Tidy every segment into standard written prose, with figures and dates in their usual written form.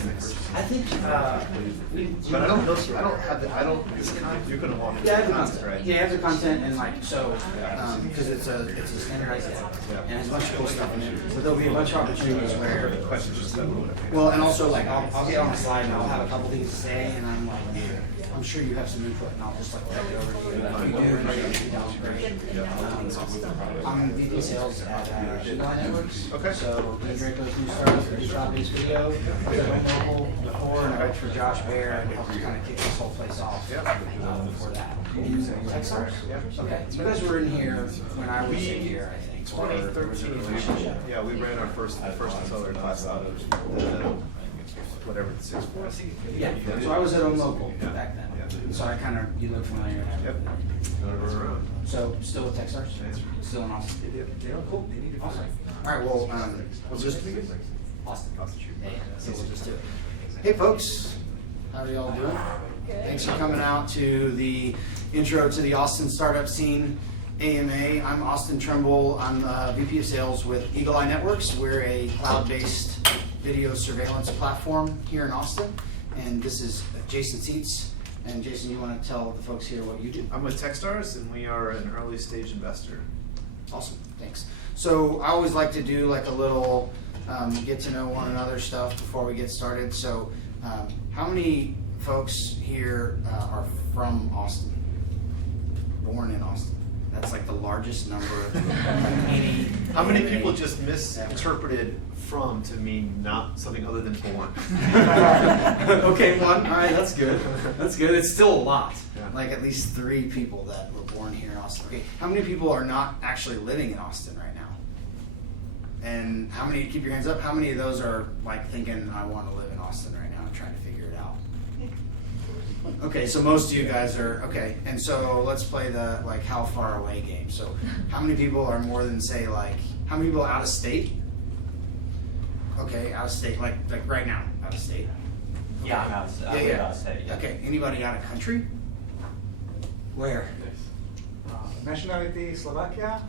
I think But I don't know. I don't have the. I don't. You're gonna walk. yeah, I have the content, content, right? yeah, I have the content, and like so because it's a standardized app and it's a bunch of cool stuff in it. But there'll be a bunch of opportunities where Questions just that one. well, and also like I'll get on the slide and I'll have a couple things to say, and I'm like, I'm sure you have some input, and I'll just like take it over to you. If you do, and you don't, great. I'm VP Sales at Incubator Networks. Okay. So me and Draco's new startup, we shot this video. We went local before, and I worked for Josh Bear and helped kind of kick this whole place off before that. Techstars? Okay. So you guys were in here when I was in here, I think. 2013. Yeah, we ran our first accelerator class out of whatever the 6 was. Yeah. So I was at Local back then. So I kind of, you look familiar. Yep. Around. So still with Techstars? Still in Austin? Yeah, cool. Awesome. All right, well, we'll just Austin. Yeah, so we'll just do it. Hey, folks. How are y'all doing? Thanks for coming out to the intro to the Austin startup scene AMA. I'm Austen Trimble. I'm VP of Sales with Eagle Eye Networks. We're a cloud-based video surveillance platform here in Austin. And this is Jason Seitz. And Jason, you want to tell the folks here what you do? I'm with Techstars, and we are an early stage investor. Awesome, thanks. So I always like to do like a little get to know one another stuff before we get started. So how many folks here are from Austin? Born in Austin? That's like the largest number of any. How many people just misinterpreted "from" to mean not something other than born? Okay, one. All right, that's good. That's good. It's still a lot. Yeah. Like at least 3 people that were born here in Austin. Okay, how many people are not actually living in Austin right now? And how many? Keep your hands up. How many of those are like thinking, "I want to live in Austin right now," and trying to figure it out? Okay, so most of you guys are okay, and so let's play the like how far away game. So, how many people are more than say like how many people out of state? Okay, out of state, like right now, out of state. Yeah, I'm out of state. Yeah. Okay, anybody out of country? Where? Nationality Slovakia.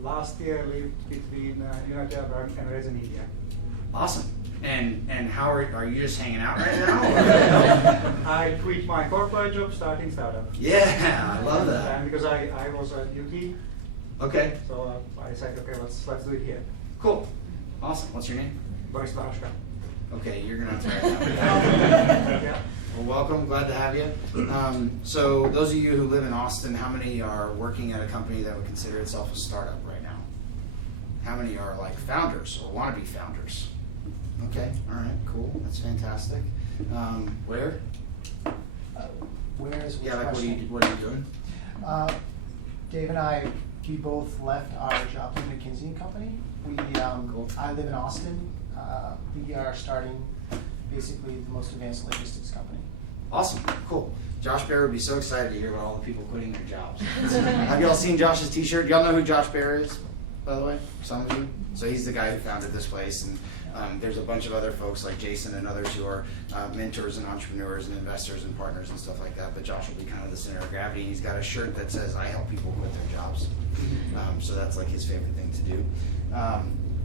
Last year lived between United Arab Emirates and India. Awesome. And how are you just hanging out right now? Or? I quit my corporate job, starting startup. Yeah, I love that. And because I was at UT, Okay, so I decided, okay, let's do it here. cool. Awesome. What's your name? Boris Barashka. Okay, you're gonna have to write that down. Yeah. Well, welcome. Glad to have you. So those of you who live in Austin, how many are working at a company that would consider itself a startup right now? How many are like founders or want to be founders? Okay, all right, cool. That's fantastic. Where? Where is which Yeah, like question? what are you doing? Dave and I, we both left our jobs at McKinsey and Company. We, Cool. I live in Austin. We are starting basically the most advanced logistics company. Awesome, cool. Josh Bear would be so excited to hear about all the people quitting their jobs. Have y'all seen Josh's t-shirt? Y'all know who Josh Bear is, by the way? Some of you? So he's the guy who founded this place, and there's a bunch of other folks like Jason and others who are mentors and entrepreneurs and investors and partners and stuff like that. But Josh will be kind of the center of gravity. He's got a shirt that says, "I help people quit their jobs." So that's like his favorite thing to do.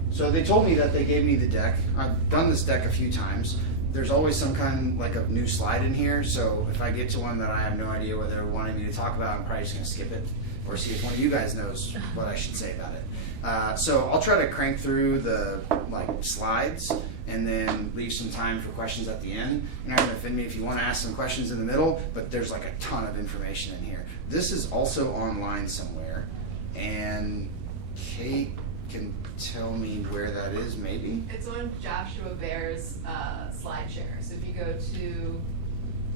So they told me that they gave me the deck. I've done this deck a few times. There's always some kind like of new slide in here. So if I get to one that I have no idea what they're wanting me to talk about, I'm probably just going to skip it or see if one of you guys knows what I should say about it. So I'll try to crank through the like slides and then leave some time for questions at the end. You're not going to offend me if you want to ask some questions in the middle, but there's like a ton of information in here. This is also online somewhere, and Kate can tell me where that is, maybe? It's on Joshua Bear's slide share. So if you go to,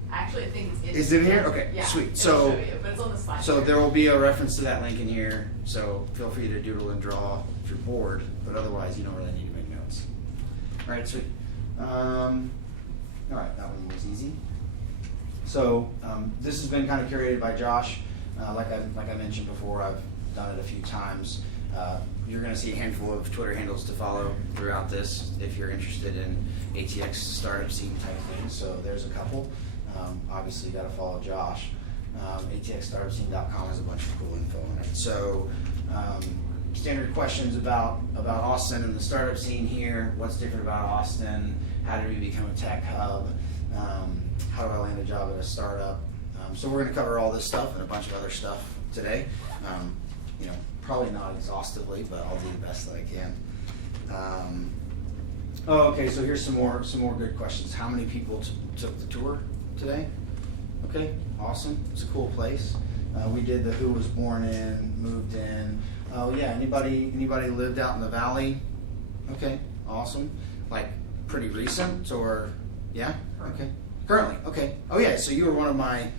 actually I think it's Is it in here? Okay, yeah, sweet. it'll So, show you, but it's on the slide so share. there will be a reference to that link in here. So feel free to doodle and draw if you're bored, but otherwise you don't really need to make notes. All right, sweet. All right, that one was easy. So this has been kind of curated by Josh. Like I mentioned before, I've done it a few times. You're going to see a handful of Twitter handles to follow throughout this if you're interested in ATX startup scene type things. So there's a couple. Obviously, you got to follow Josh. ATXstartupscene.com has a bunch of cool info on it. So standard questions about Austin and the startup scene here. What's different about Austin? how do we become a tech hub, how do I land a job at a startup. So we're going to cover all this stuff and a bunch of other stuff today. Probably not exhaustively, but I'll do the best that I can. Okay, so here's some more good questions. How many people took the tour today? Okay, awesome. It's a cool place. We did the who was born in, moved in. Oh yeah, anybody lived out in the valley? Okay, awesome. Like pretty recent or yeah? Okay. Currently, okay. Oh yeah, so you were one of my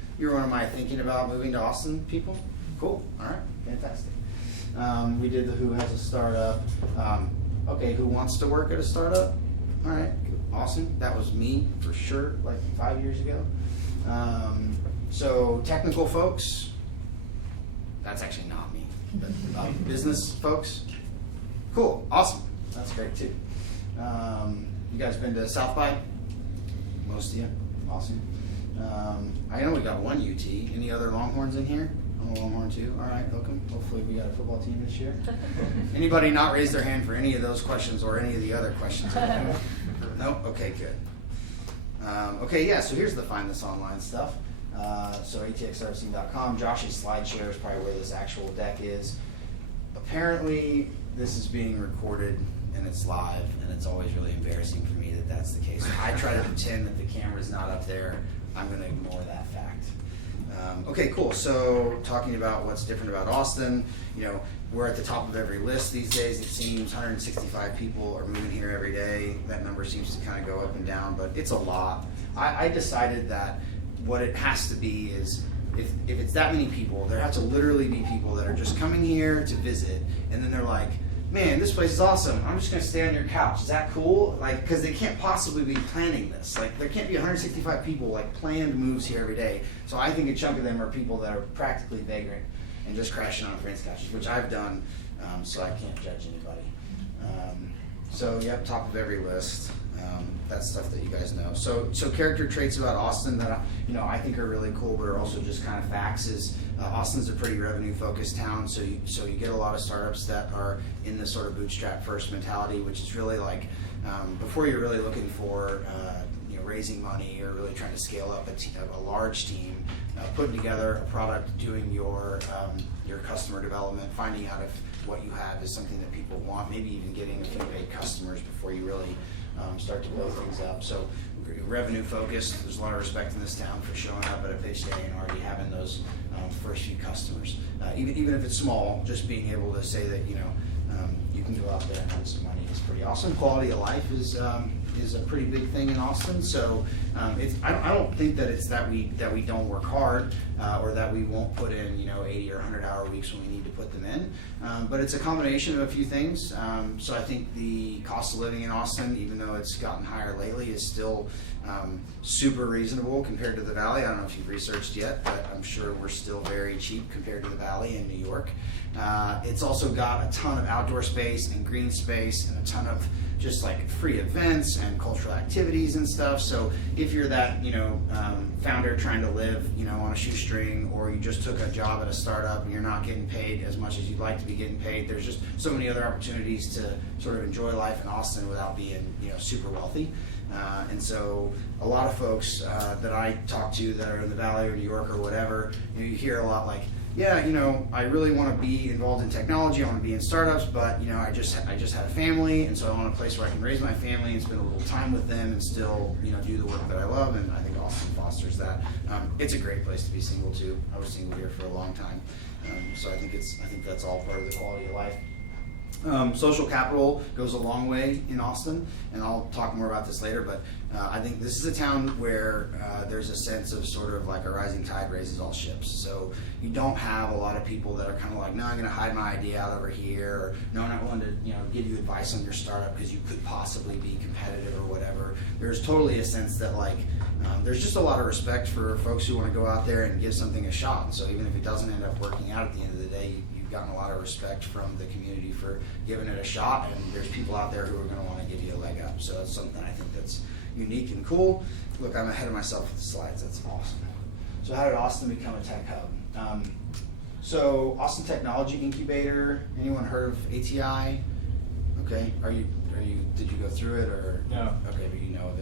thinking about moving to Austen people? Cool. All right, fantastic. We did the who has a startup. Okay, who wants to work at a startup? All right, awesome. That was me for sure, like 5 years ago. So technical folks, that's actually not me. But, business folks, cool, awesome. That's great too. You guys been to South by? Most of you, awesome. I know we got one UT. Any other Longhorns in here? I'm a Longhorn too. All right, welcome. Hopefully we got a football team this year. Anybody not raise their hand for any of those questions or any of the other questions? Nope. Okay, good. Okay, yeah. So here's the find this online stuff. So atxrc.com. Josh's slide share is probably where this actual deck is. Apparently, this is being recorded and it's live, and it's always really embarrassing for me that that's the case. I try to pretend that the camera's not up there. I'm going to ignore that fact. Okay, cool. So talking about what's different about Austen, we're at the top of every list these days. It seems 165 people are moving here every day. That number seems to kind of go up and down, but it's a lot. I decided that what it has to be is if it's that many people, there have to literally be people that are just coming here to visit, and then they're like, man, this place is awesome. I'm just going to stay on your couch. Is that cool? Because they can't possibly be planning this. There can't be 165 people planned moves here every day. So I think a chunk of them are people that are practically vagrant and just crashing on friends' couches, which I've done, so I can't judge anybody. So yep, top of every list. That's stuff that you guys know. So character traits about Austen that I think are really cool, but are also just kind of facts. Is Austin's a pretty revenue-focused town, so you get a lot of startups that are in this sort of bootstrap first mentality, which is really before you're really looking for raising money or really trying to scale up a large team, putting together a product, doing your customer development, finding out if what you have is something that people want, maybe even getting a few paid customers before you really start to build things up. So revenue focused, there's a lot of respect in this town for showing up at a pitch day and already having those first few customers. Even if it's small, just being able to say that you can go out there and earn some money is pretty awesome. Quality of life is a pretty big thing in Austen. So I don't think that it's that we don't work hard or that we won't put in 80 or 100-hour weeks when we need to put them in. But it's a combination of a few things. So I think the cost of living in Austen, even though it's gotten higher lately, is still super reasonable compared to the Valley. I don't know if you've researched yet, but I'm sure we're still very cheap compared to the Valley in New York. It's also got a ton of outdoor space and green space and a ton of just free events and cultural activities and stuff. So if you're that founder trying to live on a shoestring, or you just took a job at a startup and you're not getting paid as much as you'd like to be getting paid, there's just so many other opportunities to sort of enjoy life in Austen without being super wealthy. And so a lot of folks that I talk to that are in the Valley or New York or whatever, you hear a lot I really want to be involved in technology. I want to be in startups, but I just had a family, and so I want a place where I can raise my family and spend a little time with them and still do the work that I love. And I think Austen fosters that. It's a great place to be single too. I was single here for a long time, so I think that's all part of the quality of life. Social capital goes a long way in Austen, and I'll talk more about this later, but I think this is a town where there's a sense of sort of a rising tide raises all ships. So you don't have a lot of people that are kind of no, I'm going to hide my idea out over here, or no, I'm not willing to give you advice on your startup because you could possibly be competitive or whatever. There's totally a sense that there's just a lot of respect for folks who want to go out there and give something a shot. And so even if it doesn't end up working out at the end of the day, you've gotten a lot of respect from the community for giving it a shot, and there's people out there who are going to want to give you a leg up. So that's something I think that's unique and cool. Look, I'm ahead of myself with the slides. That's awesome. So how did Austen become a tech hub? So Austen Technology Incubator. Anyone heard of ATI? Okay. Did you go through it or? No. Okay, but you know of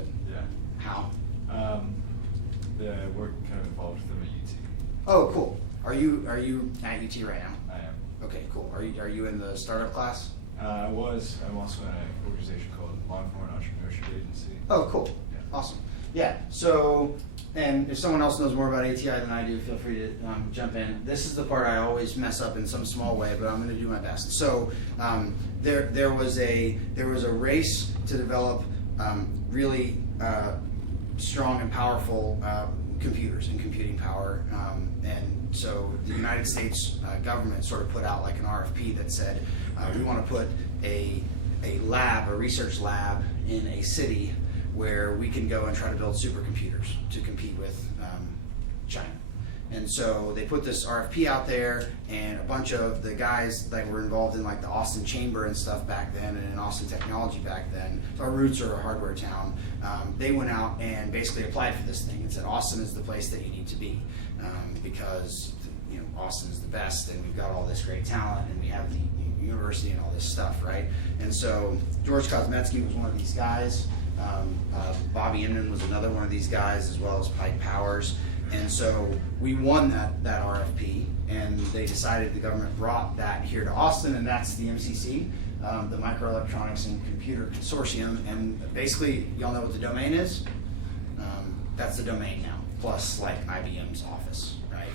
Oh, cool. Are you at UT right now? I am. Okay, cool. Are you in the startup class? I'm also in an organization called Longhorn Entrepreneurship Agency. Oh, cool. Yeah. Awesome. Yeah. So, and if someone else knows more about ATI than I do, feel free to jump in. This is the part I always mess up in some small way, but I'm going to do my best. So, there was a race to develop really strong and powerful computers and computing power, and so the United States government sort of put out like an RFP that said we want to put a research lab in a city where we can go and try to build supercomputers to compete with China. And so they put this RFP out there, and a bunch of the guys that were involved in like the Austen Chamber and stuff back then, and in Austin Technology back then, so our roots are a hardware town, they went out and basically applied for this thing and said Austin is the place that you need to be, because Austin is the best, and we've got all this great talent, and we have the university and all this stuff, right? And so George Kosmetsky was one of these guys. Bobby Inman was another one of these guys, as well as Pike Powers. And so we won that RFP, and they decided, the government brought that here to Austin, and that's the MCC, the Microelectronics and Computer Consortium. And basically, y'all know what the domain is? That's the domain now, plus like IBM's office, right?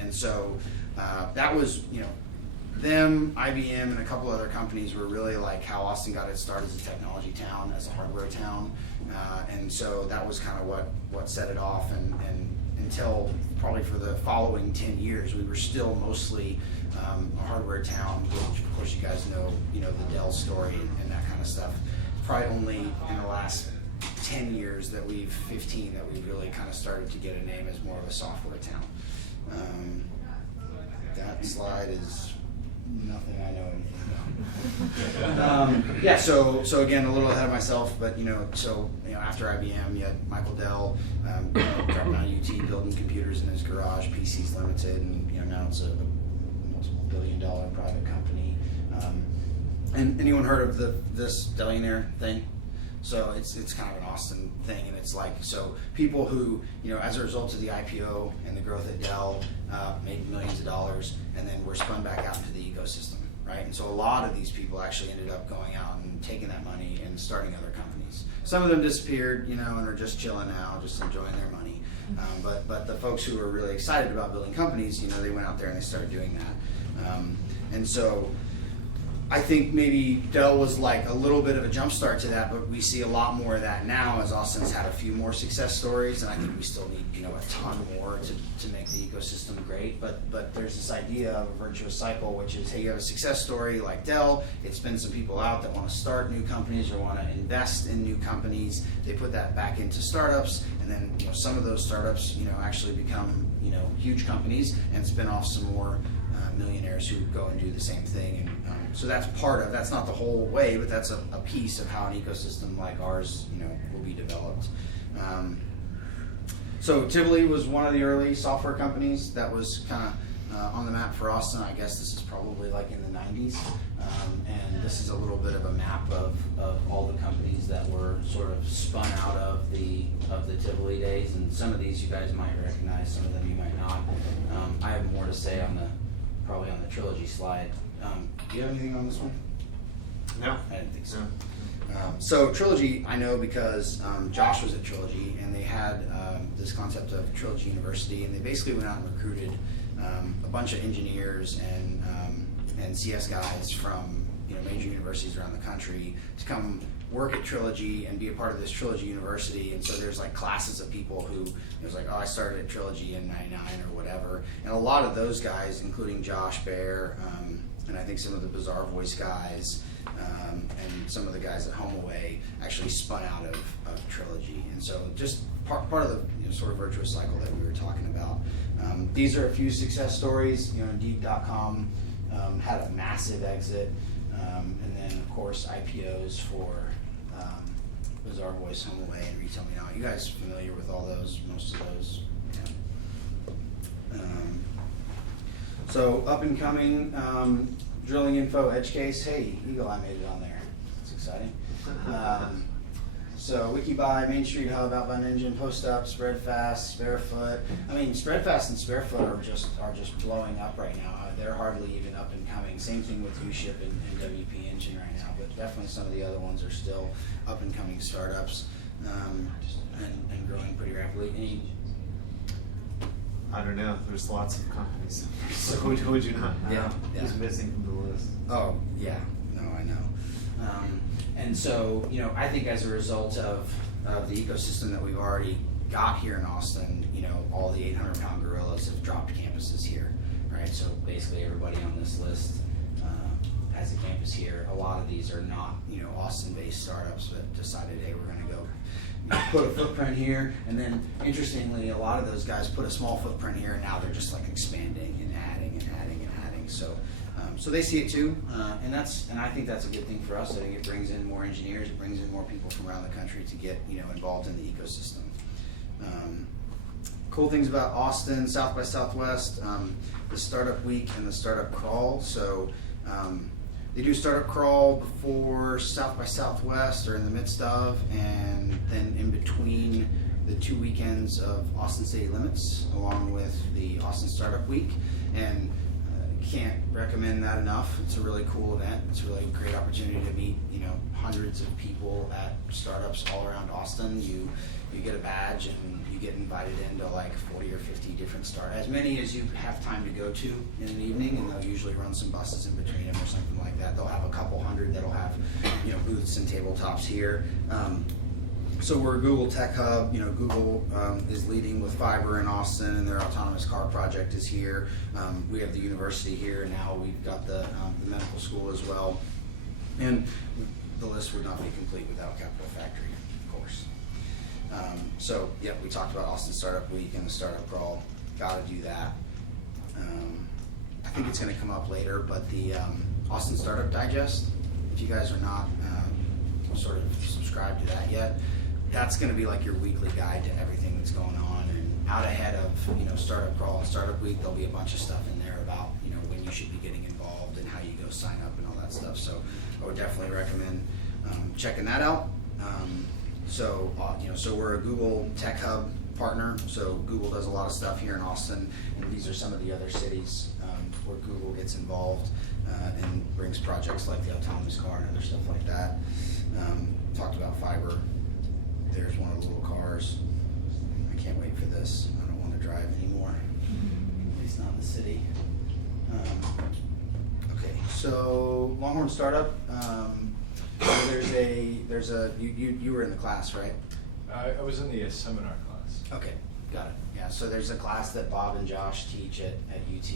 And so that was, them, IBM, and a couple other companies were really like how Austin got its start as a technology town, as a hardware town. And so that was kind of what set it off, and until probably for the following 10 years, we were still mostly a hardware town, which of course you guys know, the Dell story and that kind of stuff. Probably only in the last 10 years that 15 that we've really kind of started to get a name as more of a software town. That slide is nothing I know anything about. Yeah, so again, a little ahead of myself, but after IBM, you had Michael Dell dropping out of UT, building computers in his garage, PCs Limited, and now it's a multiple billion-dollar private company. And anyone heard of this Dellionaire thing? So it's kind of an Austin thing, and it's like, so people who, as a result of the IPO and the growth at Dell, made millions of dollars, and then were spun back out into the ecosystem, right? And so a lot of these people actually ended up going out and taking that money and starting other companies. Some of them disappeared, and are just chilling now, just enjoying their money. But the folks who were really excited about building companies, they went out there and they started doing that. And so I think maybe Dell was like a little bit of a jump start to that, but we see a lot more of that now as Austin's had a few more success stories, and I think we still need a ton more to make the ecosystem great. But there's this idea of a virtuous cycle, which is, hey, you have a success story like Dell, it spins some people out that want to start new companies or want to invest in new companies. They put that back into startups, and then some of those startups actually become huge companies and spin off some more millionaires who go and do the same thing. And so that's that's not the whole way, but that's a piece of how an ecosystem like ours will be developed. So Tivoli was one of the early software companies that was kind of on the map for Austin. I guess this is probably like in the 90s. And this is a little bit of a map of all the companies that were sort of spun out of the Tivoli days. And some of these you guys might recognize, some of them you might not. I have more to say probably on the Trilogy slide. Do you have anything on this one? No. I didn't think so. No. So Trilogy, I know because Josh was at Trilogy, and they had this concept of Trilogy University, and they basically went out and recruited a bunch of engineers and CS guys from major universities around the country to come work at Trilogy and be a part of this Trilogy University. And so there's like classes of people who it was like, oh, I started at Trilogy in '99 or whatever, and a lot of those guys, including Josh Baer, and I think some of the Bizarre Voice guys, and some of the guys at HomeAway actually spun out of Trilogy. And so just part of the sort of virtuous cycle that we were talking about. These are a few success stories. Indeed.com had a massive exit, and then of course IPOs for Bizarre Voice, HomeAway, and Retail Me Now. You guys familiar with all those? Most of those. Yeah. So up and coming, drilling info, edge case. Hey, Eagle Eye made it on there. It's exciting. So Wikibuy, Main Street Hub, Outbound Engine, Post Up, Spreadfast, Sparefoot. I mean, Spreadfast and Sparefoot are just blowing up right now. They're hardly even up and coming. Same thing with UShip and WP Engine right now, but definitely some of the other ones are still up and coming startups and growing pretty rapidly. I don't know. There's lots of companies. So who would you not know? Yeah. Who's missing from the list? Oh, yeah, no, I know. And so, I think as a result of the ecosystem that we've already got here in Austin, all the 800-pound gorillas have dropped campuses here, right? So basically everybody on this list has a campus here. A lot of these are not, Austin-based startups, but decided, hey, we're gonna go put a footprint here. And then interestingly, a lot of those guys put a small footprint here, and now they're just like expanding and adding and adding and adding. So they see it too, and I think that's a good thing for us. I think it brings in more engineers, it brings in more people from around the country to get involved in the ecosystem. Cool things about Austin, South by Southwest, the Startup Week and the Startup Crawl. So they do Startup Crawl before South by Southwest or in the midst of, and then in between the 2 weekends of Austin City Limits, along with the Austin Startup Week. And can't recommend that enough. It's a really cool event. It's a really great opportunity to meet, hundreds of people at startups all around Austin. You get a badge and you get invited into like 40 or 50 different as many as you have time to go to in an evening, and they'll usually run some buses in between them or something like that. They'll have a couple hundred that'll have, booths and tabletops here. So we're a Google Tech Hub. Google is leading with fiber in Austin, and their autonomous car project is here. We have the university here now. We've got the medical school as well, and the list would not be complete without Capital Factory, of course. So yeah, we talked about Austin Startup Week and the Startup Crawl. Got to do that. I think it's going to come up later, but the Austin Startup Digest. If you guys are not sort of subscribed to that yet, that's going to be like your weekly guide to everything that's going on. And out ahead of Startup Crawl and Startup Week, there'll be a bunch of stuff in there about when you should be getting involved and how you go sign up and all that stuff. So I would definitely recommend checking that out. So we're a Google Tech Hub partner. So Google does a lot of stuff here in Austin, and these are some of the other cities where Google gets involved and brings projects like the autonomous car and other stuff like that. Talked about fiber. There's one of the little cars. I can't wait for this. I don't want to drive anymore. At least not in the city. Okay, so Longhorn Startup. So you were in the class, right? I was in the seminar class. Okay, got it. Yeah, so there's a class that Bob and Josh teach at UT,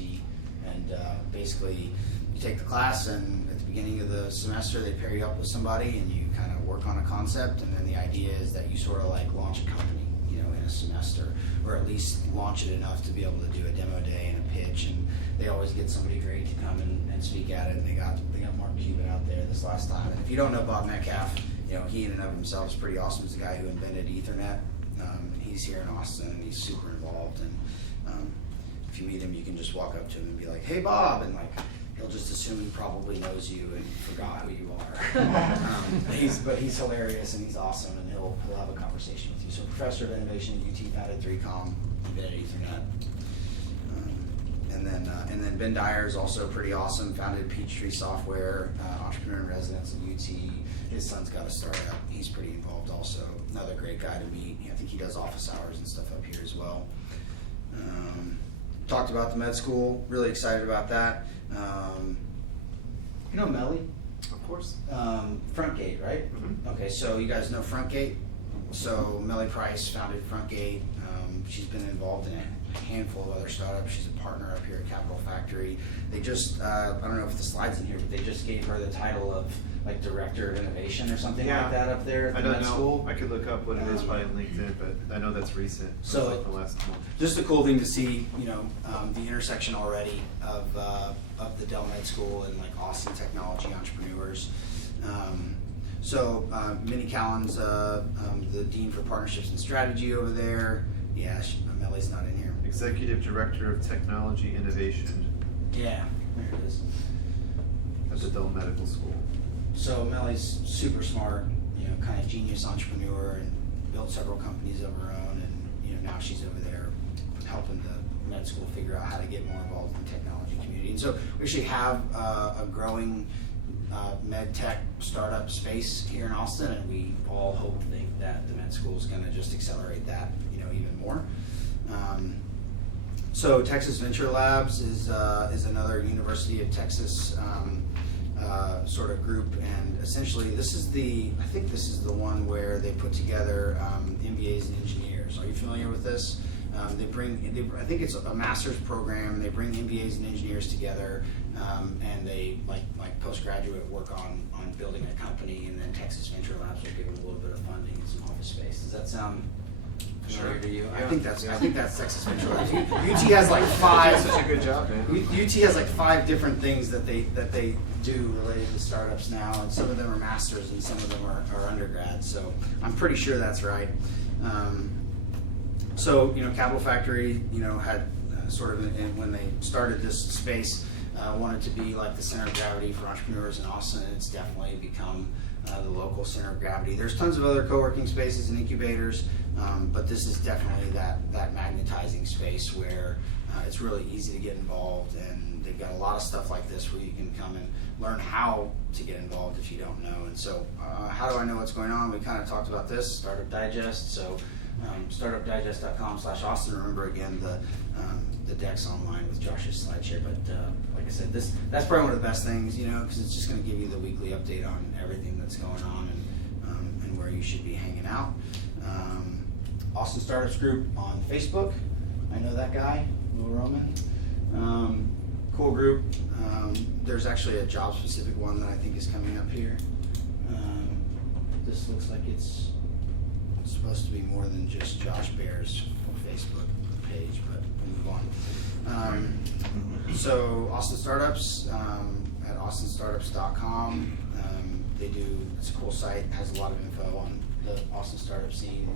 and basically you take the class, and at the beginning of the semester they pair you up with somebody and you kind of work on a concept, and then the idea is that you sort of like launch a company, in a semester, or at least launch it enough to be able to do a demo day and a pitch. And they always get somebody great to come and speak at it. And they got Mark Cuban out there this last time. And if you don't know Bob Metcalf, he in and of himself is pretty awesome. He's the guy who invented Ethernet. He's here in Austin and he's super involved. And if you meet him, you can just walk up to him and be like, "Hey, Bob," and like he'll just assume he probably knows you and forgot who you are. But he's hilarious and he's awesome, and he'll have a conversation with you. So professor of innovation at UT, founded 3Com, invented Ethernet. And then Ben Dyer is also pretty awesome, founded Peachtree Software, entrepreneur in residence at UT. His son's got a startup. He's pretty involved also. Another great guy to meet. I think he does office hours and stuff up here as well. Talked about the med school, really excited about that. Melly? Of course. Frontgate, right? Mm-hmm. Okay, so you guys know Frontgate? So Melly Price founded Frontgate. She's been involved in a handful of other startups. She's a partner up here at Capital Factory. They just, I don't know if the slide's in here, but they just gave her the title of like Director of Innovation or something like that up there at the med school. I could look up what it is by LinkedIn, but I know that's recent. So like the last month. Just a cool thing to see, the intersection already of the Dell Med School and like Austin technology entrepreneurs. Minnie Callan's the Dean for Partnerships and Strategy over there. Yeah, Melly's not in here. Executive Director of Technology Innovation. Yeah, there it is. At the Dell Medical School. So Melly's super smart. kind of genius entrepreneur and built several companies of her own, and now she's over there helping the med school figure out how to get more involved in the technology community. And so we actually have a growing med tech startup space here in Austin, and we all hope and think that the med school is going to just accelerate that, even more. So Texas Venture Labs is another University of Texas sort of group, and essentially I think this is the one where they put together MBAs and engineers. Are you familiar with this? I think it's a master's program. They bring MBAs and engineers together, and they like postgraduate work on building a company, and then Texas Venture Labs will give them a little bit of funding and some office space. Does that sound familiar to you? Yeah. I think that's Texas Venture Labs. UT has like 5. You did such a good job, man. UT has like 5 different things that they do related to startups now, and some of them are masters and some of them are undergrads. So I'm pretty sure that's right. So Capital Factory, had sort of when they started this space, wanted to be like the center of gravity for entrepreneurs in Austin, and it's definitely become the local center of gravity. There's tons of other co-working spaces and incubators, but this is definitely that magnetizing space where it's really easy to get involved, and they've got a lot of stuff like this where you can come and learn how to get involved if you don't know. And so how do I know what's going on? We kind of talked about this, Startup Digest. So startupdigest.com/Austin. Remember again the deck's online with Josh's SlideShare. But like I said, that's probably one of the best things, because it's just going to give you the weekly update on everything that's going on and where you should be hanging out. Austin Startups Group on Facebook. I know that guy, Will Roman. Cool group. There's actually a job specific one that I think is coming up here. This looks like it's supposed to be more than just Josh Baer's Facebook page, but we'll move on. So Austin Startups at austenstartups.com. It's a cool site, has a lot of info on the Austin startup scene.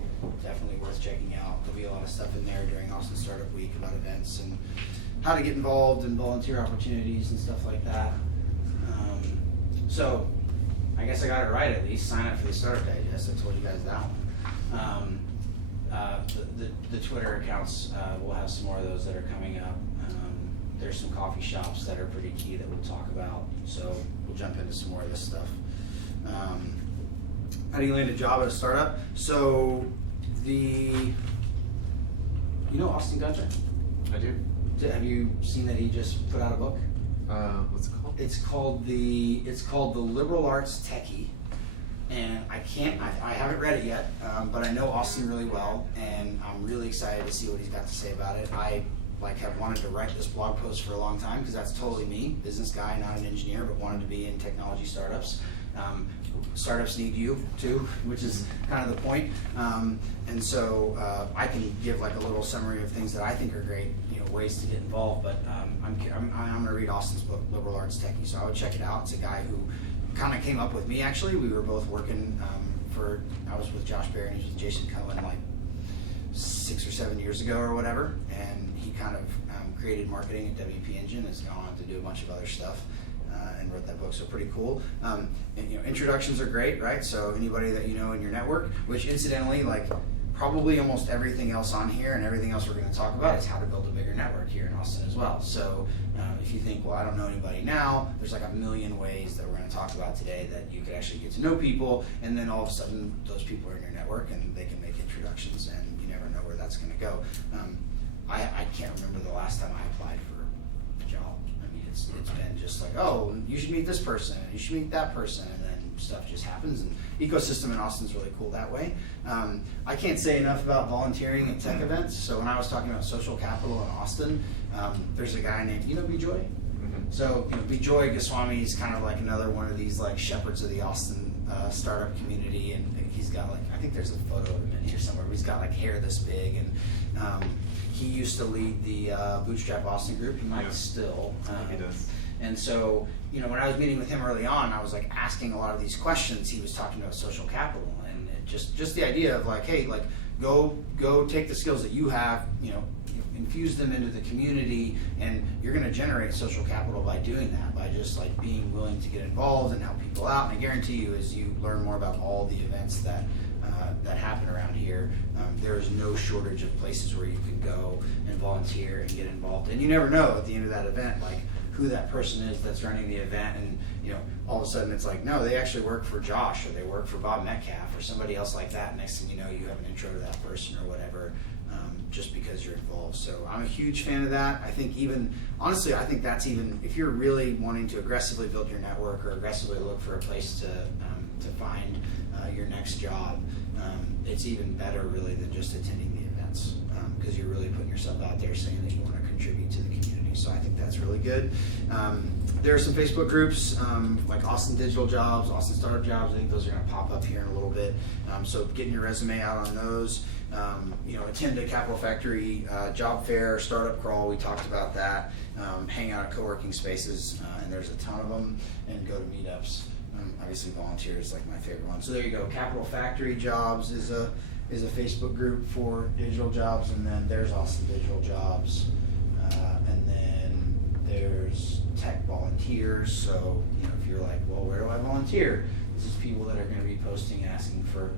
Definitely worth checking out. There'll be a lot of stuff in there during Austin Startup Week about events and how to get involved and volunteer opportunities and stuff like that. So I guess I got it right at least. Sign up for the Startup Digest. I told you guys that one. The Twitter accounts, we'll have some more of those that are coming up. There's some coffee shops that are pretty key that we'll talk about, so we'll jump into some more of this stuff. How do you land a job at a startup? So Austin Gunter? I do. Have you seen that he just put out a book? What's it called? It's called The Liberal Arts Techie. And I haven't read it yet, but I know Austen really well, and I'm really excited to see what he's got to say about it. I have wanted to write this blog post for a long time because that's totally me, business guy, not an engineer, but wanted to be in technology startups. Startups need you too, which is kind of the point. And so I can give like a little summary of things that I think are great, ways to get involved. But I'm going to read Austen's book, Liberal Arts Techie. So I would check it out. It's a guy who kind of came up with me, actually. We were both working I was with Josh Baer and he was with Jason Cohen like 6 or 7 years ago or whatever, and he kind of created marketing at WP Engine, has gone on to do a bunch of other stuff, and wrote that book, so pretty cool. And introductions are great, right? So anybody that you know in your network, which incidentally, probably almost everything else on here and everything else we're going to talk about is how to build a bigger network here in Austin as well. So if you think, well, I don't know anybody now, there's like a million ways that we're going to talk about today that you could actually get to know people, and then all of a sudden those people are in your network and they can make introductions, and you never know where that's going to go. I can't remember the last time I applied for a job. I mean, it's been just like, oh, you should meet this person, and you should meet that person, and then stuff just happens, and ecosystem in Austin's really cool that way. I can't say enough about volunteering at tech events. So when I was talking about social capital in Austin, there's a guy named, Bijoy? Mm-hmm. So Bijoy Goswami is kind of like another one of these like shepherds of the Austin startup community, and he's got I think there's a photo of him in here somewhere, but he's got hair this big, and he used to lead the Bootstrap Austin group. He might still. He does. And so, when I was meeting with him early on, I was asking a lot of these questions. He was talking about social capital, and just the idea of hey, go take the skills that you have, infuse them into the community, and you're going to generate social capital by doing that, by just like being willing to get involved and help people out. And I guarantee you, as you learn more about all the events that happen around here, there is no shortage of places where you can go and volunteer and get involved. And you never know at the end of that event, like who that person is that's running the event, and all of a sudden it's like, no, they actually work for Josh, or they work for Bob Metcalf, or somebody else like that. Next thing you know, you have an intro to that person or whatever, just because you're involved. So I'm a huge fan of that. I think honestly, I think that's even, if you're really wanting to aggressively build your network or aggressively look for a place to find your next job, it's even better really than just attending the events, because you're really putting yourself out there saying that you want to contribute to the community. So I think that's really good. There are some Facebook groups like Austen Digital Jobs, Austen Startup Jobs. I think those are going to pop up here in a little bit. So getting your resume out on those. Attend a Capital Factory job fair, startup crawl. We talked about that. Hang out at co-working spaces, and there's a ton of them. And go to meetups. Obviously, volunteer is like my favorite one. So there you go. Capital Factory Jobs is a Facebook group for digital jobs, and then there's Austen Digital Jobs, and then there's Tech Volunteers. So if you're like, well, where do I volunteer? This is people that are going to be posting, asking for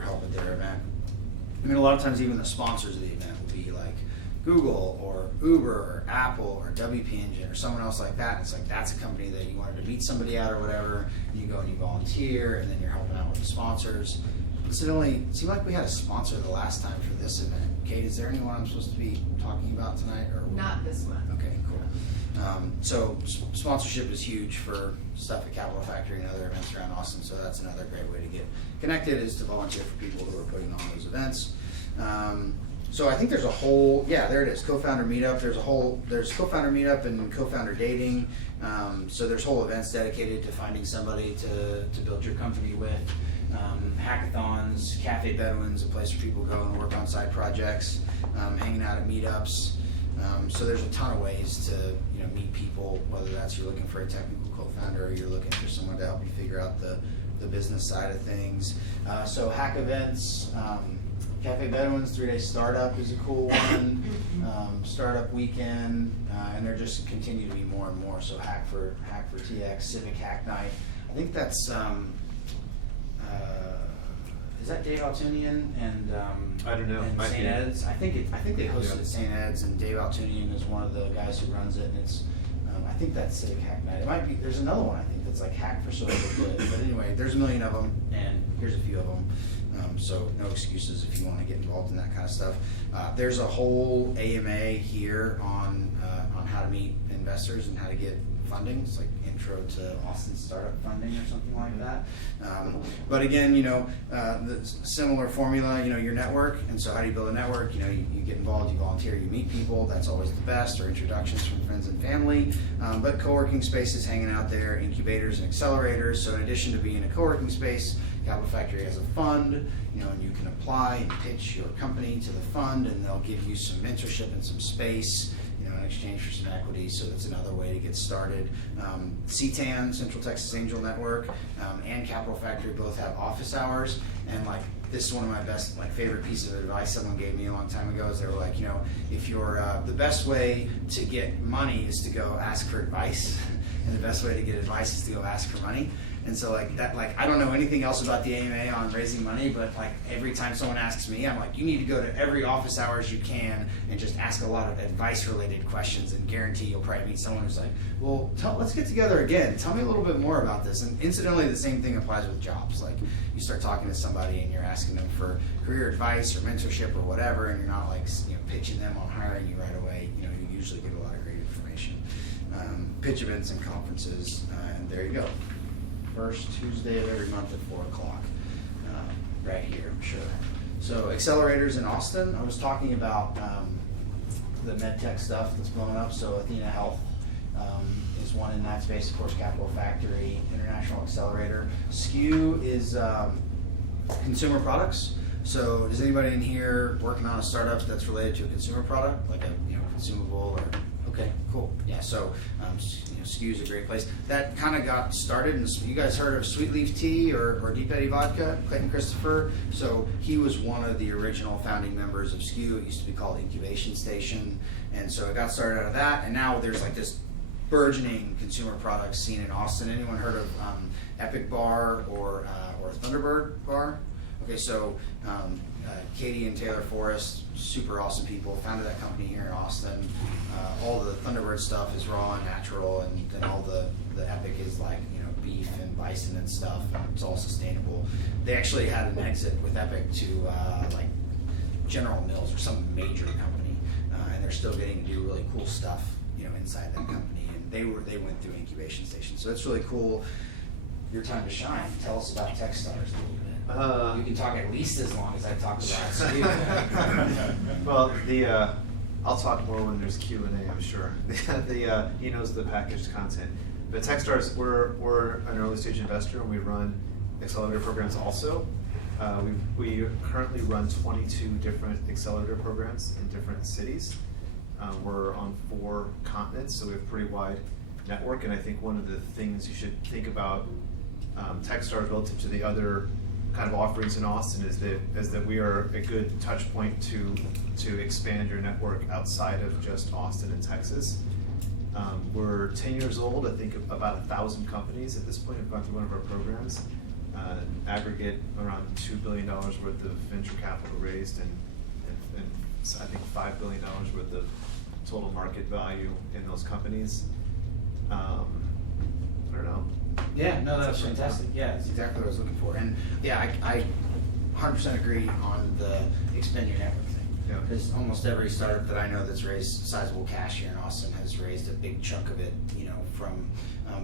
help at their event. I mean, a lot of times even the sponsors of the event will be like Google or Uber or Apple or WP Engine or someone else like that. It's like, that's a company that you wanted to meet somebody at or whatever, and you go and you volunteer, and then you're helping out with the sponsors. It seemed like we had a sponsor the last time for this event. Kate, is there anyone I'm supposed to be talking about tonight? Or Not this one. Okay, cool. So sponsorship is huge for stuff at Capital Factory and other events around Austin, so that's another great way to get connected, is to volunteer for people who are putting on those events. So I think there's a whole, there it is, co-founder meetup. There's co-founder meetup and co-founder dating. So there's whole events dedicated to finding somebody to build your company with. Hackathons, Cafe Bedouins, a place where people go and work on side projects, hanging out at meetups. So there's a ton of ways to meet people, whether that's you're looking for a technical co-founder or you're looking for someone to help you figure out the business side of things. So hack events, Cafe Bedouins 3-day startup is a cool one. Startup weekend, and there just continue to be more and more. So Hack for TX, Civic Hack Night. I think that's is that Dave Altunian and I don't know. and Might St. be. Ed's? I think they hosted Yeah. at St. Ed's, and Dave Altunian is one of the guys who runs it, and it's I think that's Civic Hack Night. It might be. There's another one I think that's like Hack for Social Good. But anyway, there's a million of them, and here's a few of them. So no excuses if you want to get involved in that kind of stuff. There's a whole AMA here on how to meet investors and how to get funding. It's like intro to Austin startup funding or something like that. But again, the similar formula, your network. And so how do you build a network? You get involved, you volunteer, you meet people. That's always the best, or introductions from friends and family. But co-working spaces, hanging out there, incubators and accelerators. So in addition to being a co-working space, Capital Factory has a fund, and you can apply and pitch your company to the fund, and they'll give you some mentorship and some space, in exchange for some equity. So that's another way to get started. CTAN, Central Texas Angel Network, and Capital Factory both have office hours, and this is one of my best, favorite pieces of advice someone gave me a long time ago. Is they were like, if you're the best way to get money is to go ask for advice, and the best way to get advice is to go ask for money. And so I don't know anything else about the AMA on raising money, but every time someone asks me, I'm like, you need to go to every office hours you can and just ask a lot of advice related questions, and guarantee you'll probably meet someone who's like, well, let's get together again. Tell me a little bit more about this. And incidentally, the same thing applies with jobs. You start talking to somebody and you're asking them for career advice or mentorship or whatever, and you're not pitching them on hiring you right away. You usually get a lot of great information. Pitch events and conferences, and there you go. First Tuesday of every month at 4 o'clock, right here, I'm sure. So accelerators in Austin, I was talking about the med tech stuff that's blowing up. So Athena Health is one in that space. Of course, Capital Factory, International Accelerator. SKU is consumer products. So does anybody in here working on a startup that's related to a consumer product, like a consumable or? Okay, cool. Yeah, so SKU is a great place. That kind of got started, and you guys heard of Sweet Leaf Tea or Deep Eddy Vodka, Clayton Christopher? So he was one of the original founding members of SKU. It used to be called Incubation Station, and so it got started out of that, and now there's like this burgeoning consumer products scene in Austin. Anyone heard of Epic Bar or Thunderbird Bar? Okay, so Katie and Taylor Forrest, super awesome people, founded that company here in Austin. All the Thunderbird stuff is raw and natural, and then all the Epic is like beef and bison and stuff, and it's all sustainable. They actually had an exit with Epic to like General Mills or some major company, and they're still getting to do really cool stuff inside that company. And they went through Incubation Station, so it's really cool. Your time to shine. Tell us about Techstars a little bit. You can talk at least as long as I talk about SKU. Well, I'll talk more when there's Q&A, I'm sure. He knows the packaged content. But Techstars, we're an early stage investor, and we run accelerator programs also. We currently run 22 different accelerator programs in different cities. We're on 4 continents, so we have a pretty wide network. And I think one of the things you should think about Techstars relative to the other kind of offerings in Austin is that we are a good touch point to expand your network outside of just Austin and Texas. We're 10 years old. I think about 1,000 companies at this point have gone through one of our programs. Aggregate around $2 billion worth of venture capital raised, and I think $5 billion worth of total market value in those companies. I don't know. Yeah, no, that's fantastic. Yeah, that's exactly what I was looking for. And yeah, I 100% agree on the expand your network thing. Yeah. Because almost every startup that I know that's raised sizable cash here in Austin has raised a big chunk of it, from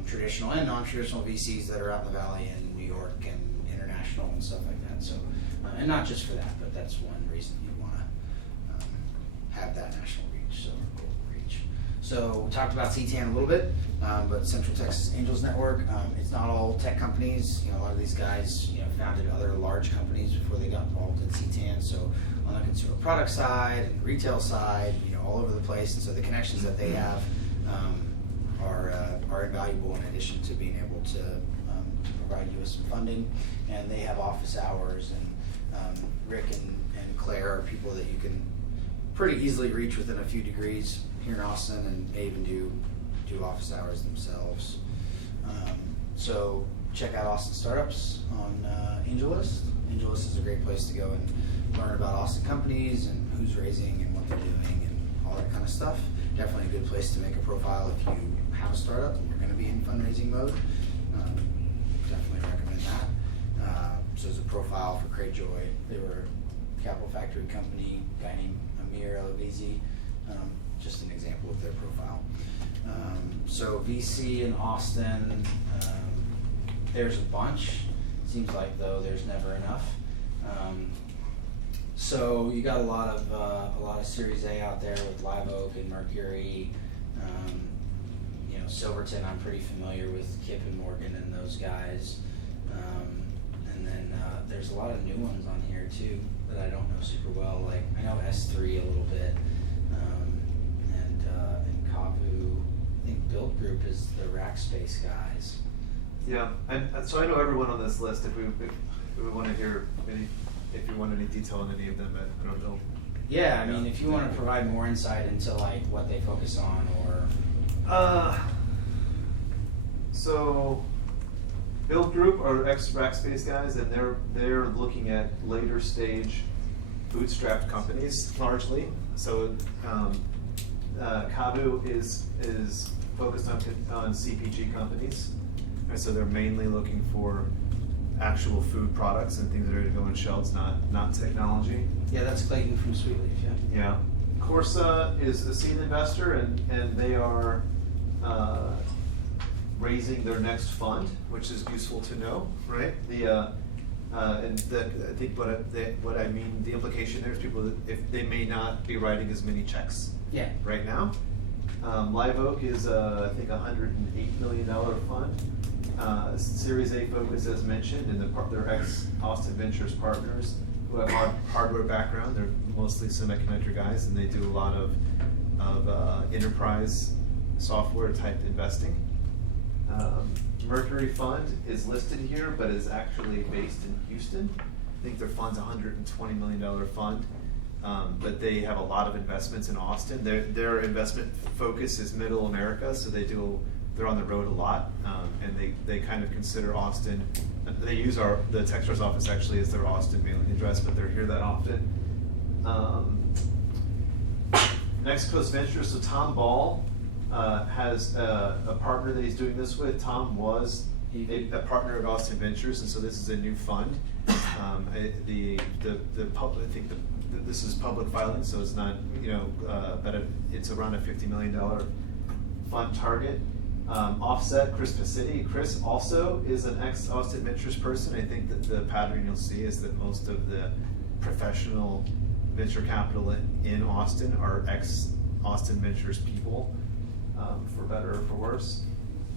traditional and non-traditional VCs that are out in the Valley and New York and international and stuff like that. So, and not just for that, but that's one reason you want to have that national reach, so global reach. So we talked about CTAN a little bit, but Central Texas Angels Network, it's not all tech companies. A lot of these guys, founded other large companies before they got involved in CTAN. So on the consumer product side and retail side, all over the place. And so the connections that they have are invaluable in addition to being able to provide you with some funding. And they have office hours, and Rick and Claire are people that you can pretty easily reach within a few degrees here in Austin, and they even do office hours themselves. So check out Austin Startups on AngelList. AngelList is a great place to go and learn about Austin companies and who's raising and what they're doing and all that kind of stuff. Definitely a good place to make a profile if you have a startup and you're going to be in fundraising mode. Definitely recommend that. So there's a profile for Crate Joy. They were a Capital Factory company, a guy named Amir Elovizi. Just an example of their profile. So VC in Austin, there's a bunch. Seems like though there's never enough. So you got a lot of Series A out there with Live Oak and Mercury. Silverton, I'm pretty familiar with Kip and Morgan and those guys. And then there's a lot of new ones on here too that I don't know super well. Like I know S3 a little bit, and Kavu. I think Build Group is the Rackspace guys. Yeah, and so I know everyone on this list. If we want to hear if you want any detail on any of them, I don't know. Yeah, I mean, if you want to provide more insight into like what they focus on, or so Build Group are ex-Rackspace guys, and they're looking at later stage bootstrapped companies largely. So Kavu is focused on CPG companies, and so they're mainly looking for actual food products and things that are going to go on shelves, not technology. Yeah, that's Clayton from Sweet Leaf. Yeah. Corsa is a seed investor, and they are raising their next fund, which is useful to know, right? I think what I mean, the implication there is people that if they may not be writing as many checks. Yeah. Right now. Live Oak is I think $108 million fund. Series A focus, as mentioned, and their ex-Austin Ventures partners who have hardware background. They're mostly semiconductor guys, and they do a lot of enterprise software type investing. Mercury Fund is listed here, but is actually based in Houston. I think their fund's $120 million fund, but they have a lot of investments in Austin. Their investment focus is Middle America, so they're on the road a lot, and they kind of consider Austin. They use the Techstars office actually as their Austin mailing address, but they're here that often. Next Coast Ventures. So Tom Ball has a partner that he's doing this with. Tom was a partner at Austin Ventures, and so this is a new fund. I think this is public filing, so it's not, but it's around a $50 million fund target. Offset, Chris Pacitti. Chris also is an ex-Austin Ventures person. I think that the pattern you'll see is that most of the professional venture capital in Austin are ex-Austin Ventures people, for better or for worse.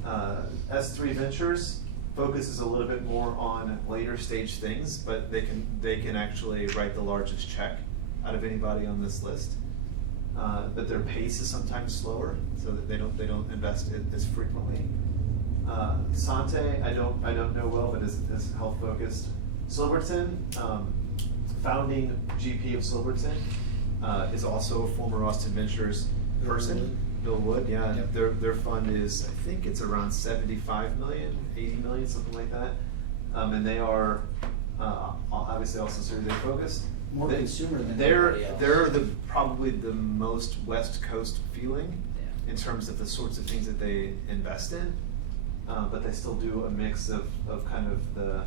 S3 Ventures focuses a little bit more on later stage things, but they can actually write the largest check out of anybody on this list. But their pace is sometimes slower, so that they don't invest as frequently. Sante, I don't know well, but is health focused. Silverton, founding GP of Silverton, is also a former Austin Ventures person. Bill Wood, yeah. Yep. Their fund is, I think it's around 75 million, 80 million, something like that. And they are obviously also Series A focused. More consumer than they're anybody else. they're probably the most West Coast feeling Yeah. in terms of the sorts of things that they invest in, but they still do a mix of kind of the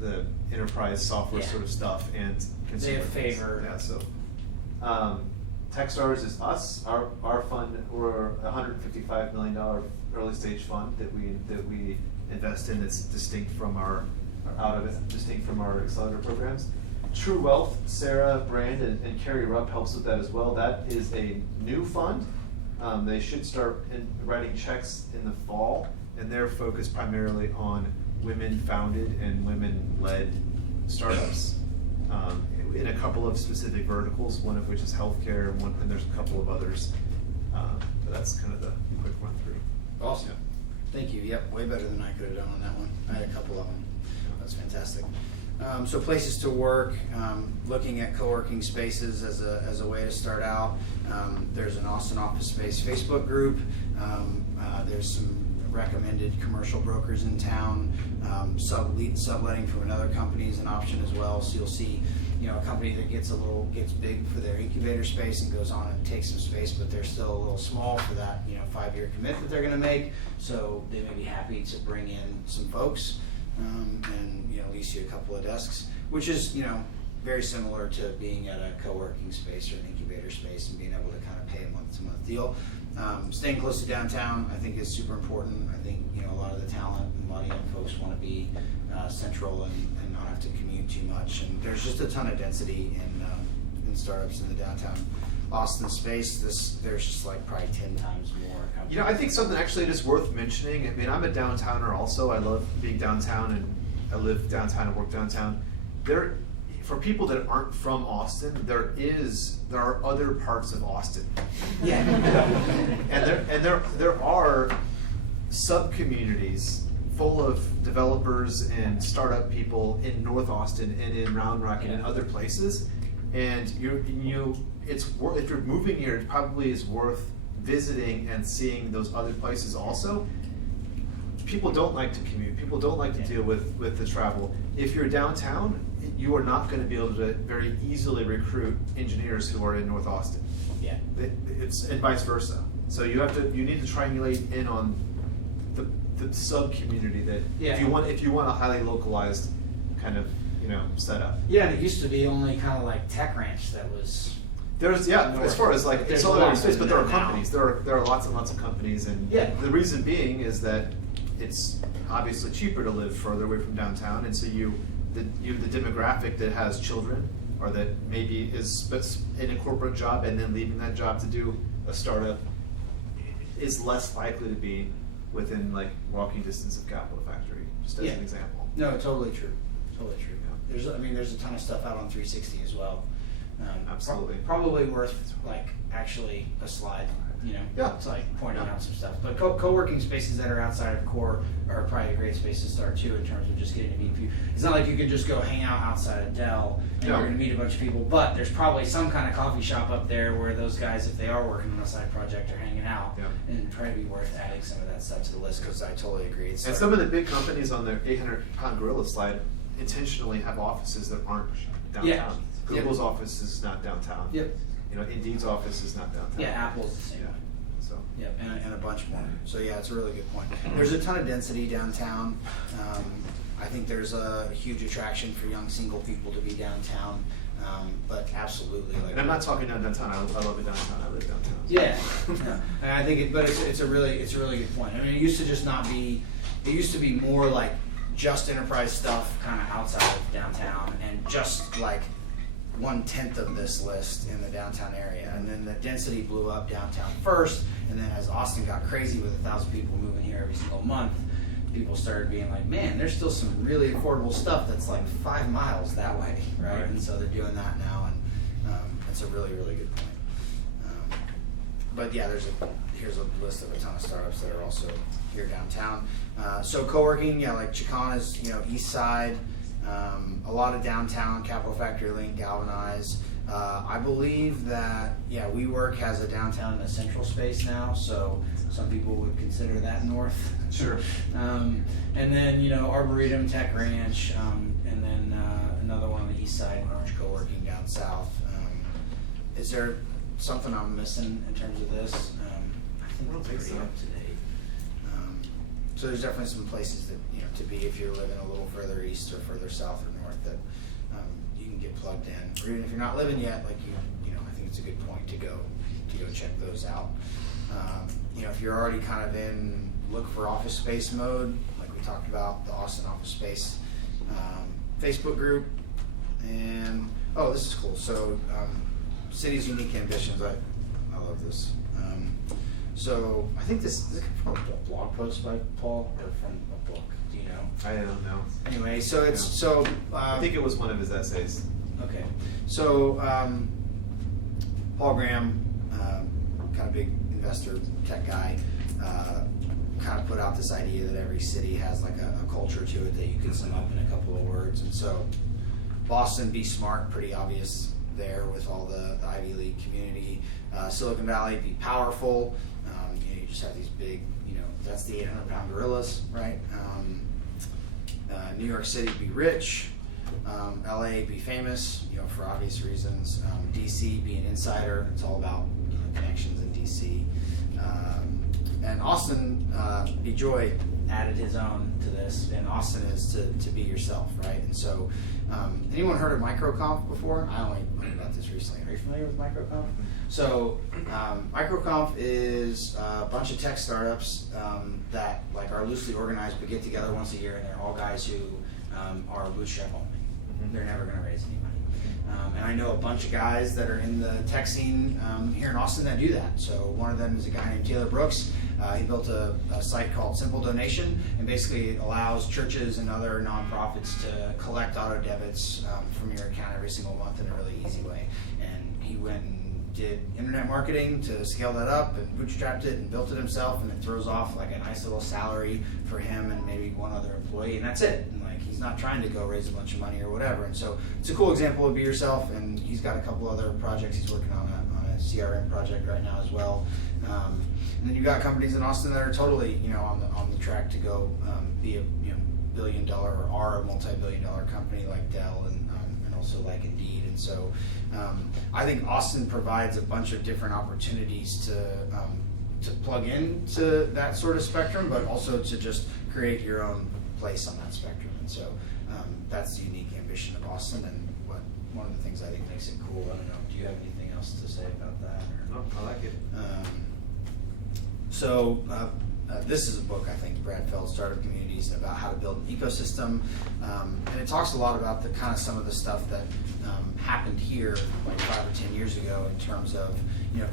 the enterprise software Yeah. sort of stuff and consumer have things. favor. Yeah, so Techstars is us. Our fund, we're a $155 million early stage fund that we invest in that's distinct from our accelerator programs. True Wealth, Sarah Brand and Carrie Rupp helps with that as well. That is a new fund. They should start writing checks in the fall, and they're focused primarily on women-founded and women-led startups in a couple of specific verticals, one of which is healthcare, and there's a couple of others. But that's kind of the quick run through. Awesome. Thank you. Yep, way better than I could have done on that one. I had a couple of them. That's fantastic. So places to work, looking at co-working spaces as a way to start out. There's an Austin office space Facebook group. There's some recommended commercial brokers in town. Subletting from another company is an option as well. So you'll see, a company that gets big for their incubator space and goes on and takes some space, but they're still a little small for that 5-year commit that they're going to make. So they may be happy to bring in some folks and lease you a couple of desks, which is very similar to being at a co-working space or an incubator space and being able to kind of pay a month-to-month deal. Staying close to downtown, I think, is super important. I think a lot of the talent and a lot of young folks want to be central and not have to commute too much. And there's just a ton of density in startups in the downtown Austin space. There's just probably 10 times more companies. I think something actually just worth mentioning. I mean, I'm a downtowner also. I love being downtown, and I live downtown and work downtown. For people that aren't from Austin, there are other parts of Austin. Yeah. and there are sub-communities full of developers and startup people in North Austin and in Round Rock and in other places. And if you're moving here, it probably is worth visiting and seeing those other places also. People don't like to commute. People don't like to deal with the travel. If you're downtown, you are not going to be able to very easily recruit engineers who are in North Austin. Yeah. And vice versa. So you need to triangulate in on the sub community that if you want a highly localized kind of setup. Yeah, and it used to be only kind of like Tech Ranch that was. There's as far as There's it's all a lot over space, but there are in there now. companies. There are lots and lots of companies, and the reason being is that it's obviously cheaper to live further away from downtown, and so the demographic that has children or that maybe is in a corporate job and then leaving that job to do a startup is less likely to be within walking distance of Capital Factory, just as an example. No, totally true. Totally true. There's a ton of stuff out on 360 as well. Absolutely. Probably worth like actually a slide. Yeah. It's like pointing Yeah. out some stuff. But co-working spaces that are outside of core are probably a great space to start too in terms of just getting to meet people. It's not like you could just go hang out outside of Dell and No. you're going to meet a bunch of people, but there's probably some kind of coffee shop up there where those guys, if they are working on a side project, are hanging out. Yeah. And probably be worth adding some of that stuff to the list because I totally agree. It's And some of the big companies on their 800-pound gorilla slide intentionally have offices that aren't downtown. Yeah. Google's office is not downtown. Yep. Indeed's office is not downtown. Yeah, Apple's the same. Yeah. So. Yeah, and a bunch more. So yeah, it's a really good point. There's a ton of density downtown. I think there's a huge attraction for young single people to be downtown. But absolutely, like. And I'm not talking downtown. I love it downtown. I live downtown. Yeah, yeah. And I think but it's a really good point. I mean, it used to just not be. It used to be more like just enterprise stuff, kind of outside of downtown, and just like 1/10 of this list in the downtown area, and then the density blew up downtown first, and then as Austin got crazy with 1,000 people moving here every single month, people started being like, man, there's still some really affordable stuff that's like 5 miles that way, right? And so they're doing that now, and it's a really good point. But yeah, here's a list of a ton of startups that are also here downtown. So co-working, yeah, like Chicana's, East Side. A lot of downtown, Capital Factory Link, Galvanize. I believe that, WeWork has a downtown and a central space now, so some people would consider that north. Sure. And then, Arboretum, Tech Ranch, and then another one on the east side, Orange Co-working down south. Is there something I'm missing in terms of this? I think I don't it's think pretty so. up to date. So there's definitely some places that, to be if you're living a little further east or further south or north that you can get plugged in. Or even if you're not living yet, like I think it's a good point to go check those out. If you're already kind of in look for office space mode, like we talked about, the Austen office space Facebook group, and this is cool. So city's unique ambitions. I love this. So I think this is from a blog post by Paul or from a book. Do you know? I don't know. Anyway, so it's I think it was one of his essays. okay. So Paul Graham, kind of big investor, tech guy, kind of put out this idea that every city has like a culture to it that you can sum up in a couple of words. And so Boston, be smart, pretty obvious there with all the Ivy League community. Silicon Valley, be powerful. You just have these big, that's the 800-pound gorillas, right? New York City, be rich. LA, be famous, for obvious reasons. DC, be an insider. It's all about connections in DC. And Austin, be joy, added his own to this. And Austin is to be yourself, right? And so, anyone heard of microconf before? I only learned about this recently. Are you familiar with microconf? So, microconf is a bunch of tech startups that are loosely organized but get together once a year, and they're all guys who are bootstrap only. They're never going to raise any money. And I know a bunch of guys that are in the tech scene here in Austin that do that. So one of them is a guy named Taylor Brooks. He built a site called Simple Donation, and basically it allows churches and other nonprofits to collect auto debits from your account every single month in a really easy way. And he went and did internet marketing to scale that up and bootstrapped it and built it himself, and it throws off like a nice little salary for him and maybe one other employee, and that's it. And he's not trying to go raise a bunch of money or whatever. And so it's a cool example of be yourself, and he's got a couple other projects. He's working on a CRM project right now as well. And then you've got companies in Austin that are totally on the track to go be a billion-dollar or are a multi-billion-dollar company like Dell and also like Indeed. And so I think Austin provides a bunch of different opportunities to plug into that sort of spectrum, but also to just create your own place on that spectrum. And so that's the unique ambition of Austin, and one of the things I think makes it cool. I don't know, do you have anything else to say about that? Or? No, I like it. This is a book, I think, Brad Feld, Startup Communities, about how to build an ecosystem. And it talks a lot about the kind of some of the stuff that happened here like 5 or 10 years ago in terms of,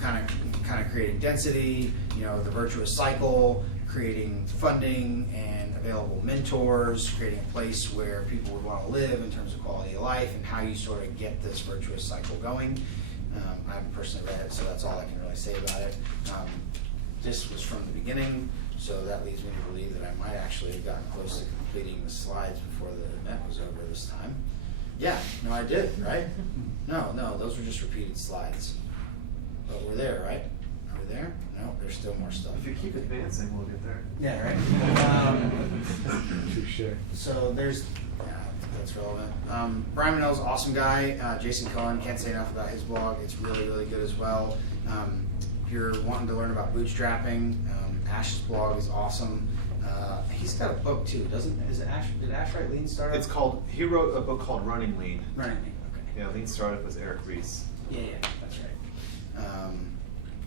kind of creating density, the virtuous cycle, creating funding, and available mentors, creating a place where people would want to live in terms of quality of life, and how you sort of get this virtuous cycle going. I haven't personally read it, so that's all I can really say about it. This was from the beginning, so that leads me to believe that I might actually have gotten close to completing the slides before the event was over this time. Yeah, no, I did, right? No, those were just repeated slides. But we're there, right? Are we there? No, there's still more stuff. If you keep advancing, we'll get there. Yeah, right? Sure. So there's, yeah, that's relevant. Brian Manel's an awesome guy. Jason Cohen, can't say enough about his blog. It's really, really good as well. If you're wanting to learn about bootstrapping, Ash's blog is awesome. He's got a book too, did Ash write Lean Startup? It's called, he wrote a book called Running Lean. Running Lean, okay. Yeah, Lean Startup was Eric Ries. Yeah, that's right.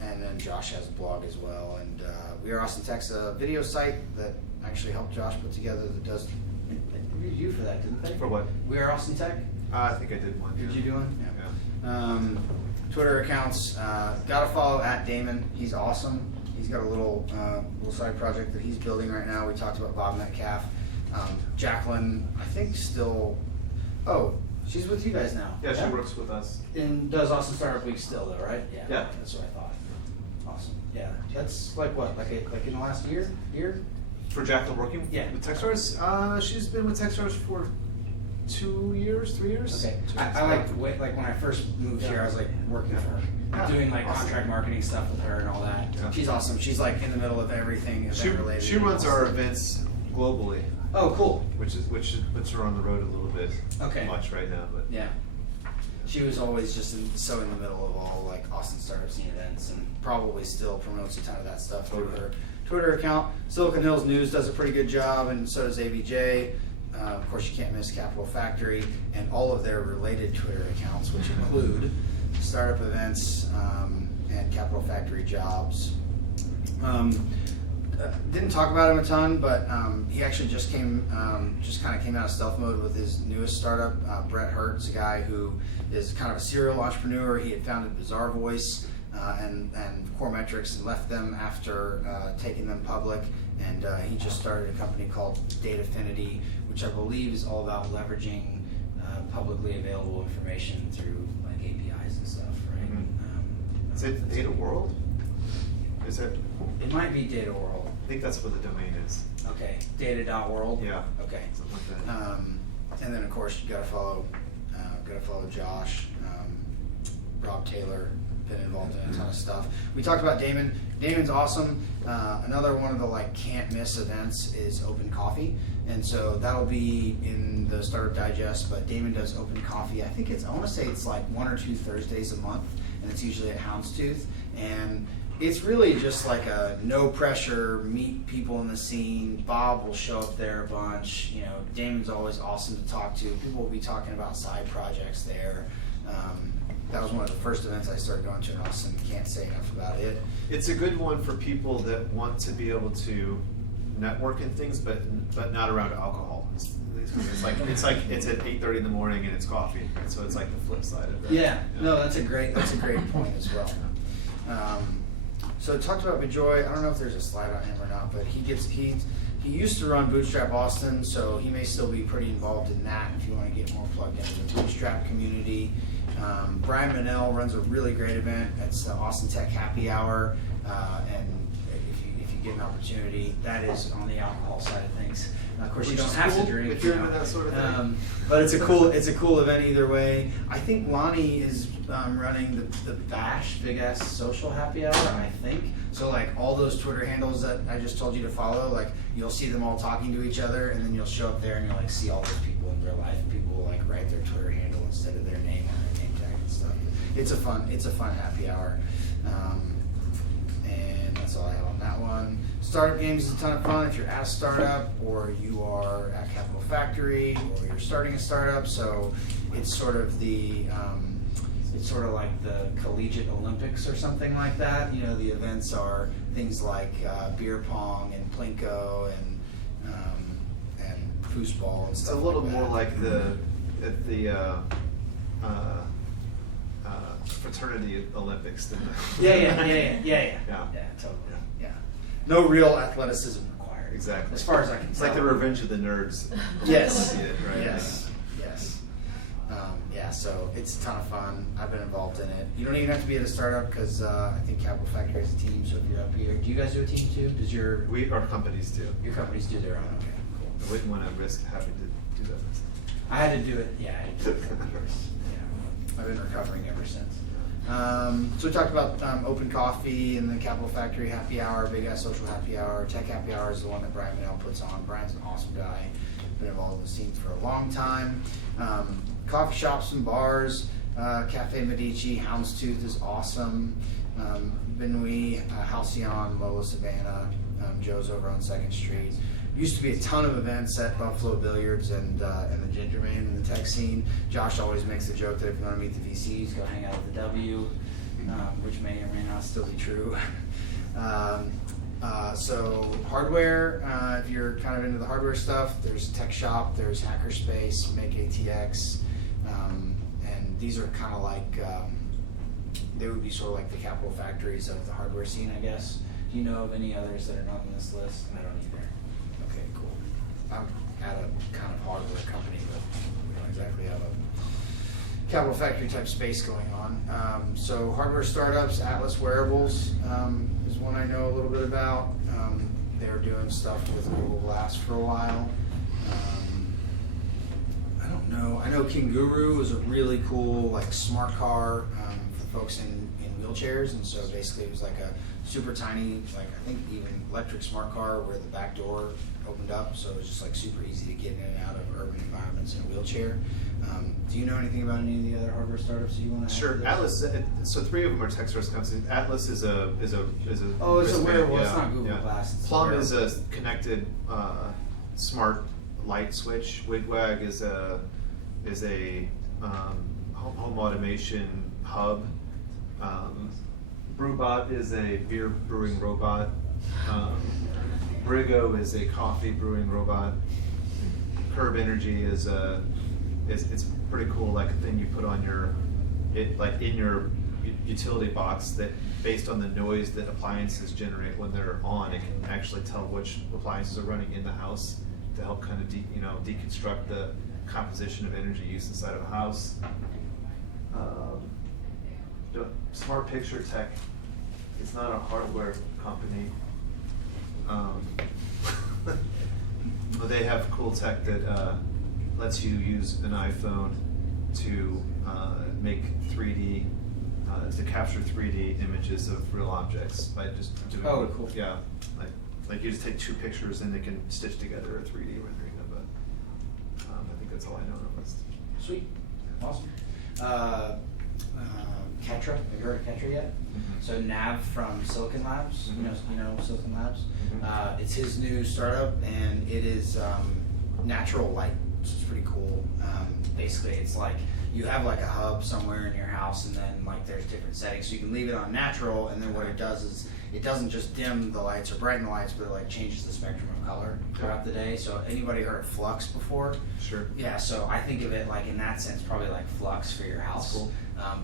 And then Josh has a blog as well. And We Are Austen Tech's a video site that actually helped Josh put together that does, they interviewed you for that, didn't they? For what? We Are Austen Tech? I think I did one. Did yeah. you do one? Yeah. Twitter accounts, gotta follow @Damon. He's awesome. He's got a little side project that he's building right now. We talked about Bob Metcalf. Jacqueline, I think still, she's with you guys now. Yeah, she works with us. And does Austin Startup Week still though, right? Yeah. That's what I thought. Awesome. Yeah, that's like what, like in the last year? For Jacqueline working Yeah. with Techstars, she's been with Techstars for 2 years, 3 years. Okay. 2 I years. like the way, like when I first moved here, I was like working for her, Yeah. doing like Awesome. contract marketing stuff with her and all that. Yeah. She's awesome. She's like in the middle of everything event related. She runs our events globally, Oh, cool. which puts her on the road a little bit Okay. much right now, but Yeah. She was always just so in the middle of all like Austin startup scene events, and probably still promotes a ton of that stuff through her Twitter account. Silicon Hills News does a pretty good job, and so does ABJ. Of course, you can't miss Capital Factory and all of their related Twitter accounts, which include startup events and Capital Factory jobs. Didn't talk about him a ton, but he actually just kind of came out of stealth mode with his newest startup. Brett Hertz, a guy who is kind of a serial entrepreneur. He had founded Bizarre Voice and Core Metrics and left them after taking them public. And he just started a company called Datafinity, which I believe is all about leveraging publicly available information through like APIs and stuff, right? Is it Data World? Is it? It might be Data World. I think that's what the domain is. Okay, data.world. Yeah. Okay. Something like that. And then of course you gotta follow Josh, Rob Taylor, been involved in a ton of stuff. We talked about Damon. Damon's awesome. Another one of the like can't miss events is Open Coffee, and so that'll be in the Startup Digest. But Damon does Open Coffee. I think I want to say it's like 1 or 2 Thursdays a month, and it's usually at Houndstooth. And it's really just like a no pressure, meet people in the scene. Bob will show up there a bunch. You know, Damon's always awesome to talk to. People will be talking about side projects there. That was one of the first events I started going to in Austin. Can't say enough about it. It's a good one for people that want to be able to network and things, but not around alcohol. It's at 8:30 in the morning and it's coffee, and so it's like the flip side of that. Yeah, no, that's a great point as well. So talked about Bejoy. I don't know if there's a slide on him or not, but he used to run Bootstrap Austin, so he may still be pretty involved in that if you want to get more plugged into the Bootstrap community. Brian Manel runs a really great event. It's the Austin Tech Happy Hour, and if you get an opportunity, that is on the alcohol side of things. Of course, you don't have to drink if you're into that sort of thing. but it's a cool event either way. I think Lonnie is running the Bash Big Ass Social Happy Hour. I think so. Like all those Twitter handles that I just told you to follow, like you'll see them all talking to each other, and then you'll show up there and you'll like see all those people in real life. People will like write their Twitter handle instead of their name on their name tag and stuff. It's a fun happy hour. And that's all I have on that one. Startup Games is a ton of fun if you're at a startup or you are at Capital Factory or you're starting a startup. So it's sort of like the collegiate Olympics or something like that. You know, the events are things like beer pong and plinko and foosball and It's stuff. a little like more that. like the fraternity Olympics than the Yeah, Yeah. totally. Yeah. No real athleticism required. exactly. As far as I can It's tell. like the Revenge of the Nerds. Yes. See it, right? Yes. Yes. Yeah, so it's a ton of fun. I've been involved in it. You don't even have to be at a startup because I think Capital Factory has a team. So if you're up here, do you guys do a team too? Does your Our companies do. companies do their own? Okay, I cool. wouldn't want to risk having to do that. I had to do it. Yeah, I had to do it for years. Yeah, I've been recovering ever since. So we talked about open coffee and the Capital Factory happy hour, big ass social happy hour. Tech happy hour is the one that Brian Manel puts on. Brian's an awesome guy. Been involved in the scene for a long time. Coffee shops and bars, Cafe Medici, Houndstooth is awesome. Benoit, Halcyon, Lola Savannah, Joe's over on 2nd Street. Used to be a ton of events at Buffalo Billiards and the Ginger Man in the tech scene. Josh always makes the joke that if you want to meet the VCs, go hang out at the W, which may or may not still be true. So hardware, if you're kind of into the hardware stuff, there's Tech Shop, there's Hackerspace, Make ATX, and these are kind of like, they would be sort of like the Capital Factories of the hardware scene, I guess. Do you know of any others that are not on this list? I don't either. Okay, cool. I'm at a kind of hardware company, but we don't exactly have a Capital Factory type space going on. So hardware startups, Atlas Wearables is one I know a little bit about. They're doing stuff with Google Glass for a while. I don't know. I know King Guru is a really cool like smart car for folks in wheelchairs, and so basically it was like a super tiny, like I think even electric smart car where the back door opened up, so it was just like super easy to get in and out of urban environments in a wheelchair. Do you know anything about any of the other hardware startups that you want to? Sure. Atlas. So 3 of them are Techstars companies. Atlas is a Oh, it's a wristband, wearable. It's yeah, not Google yeah. Glass. It's Plum a is wearable. a connected smart light switch. Wigwag is a home automation hub. Brewbot is a beer brewing robot. Brigo is a coffee brewing robot. Curb Energy is it's pretty cool, like a thing you put on in your utility box that based on the noise that appliances generate when they're on, it can actually tell which appliances are running in the house to help kind of deconstruct the composition of energy use inside of a house. Smart Picture Tech, it's not a hardware company. But they have cool tech that lets you use an iPhone to make 3D, to capture 3D images of real objects by just doing. Oh, cool. Yeah, like you just take 2 pictures and they can stitch together a 3D rendering of it. I think that's all I know on the list. Sweet, awesome. Ketra, have you heard of Ketra yet? Mhm. So Nav from Silicon Labs, Mhm. you know Silicon Labs? Mhm. It's his new startup, and it is natural light, which is pretty cool. Basically, it's like you have like a hub somewhere in your house, and then like there's different settings, so you can leave it on natural, and then what it does is it doesn't just dim the lights or brighten the lights, but it like changes the spectrum of color throughout the day. So anybody heard of Flux before? Sure. Yeah, so I think of it like in that sense, probably like Flux for your house. That's cool.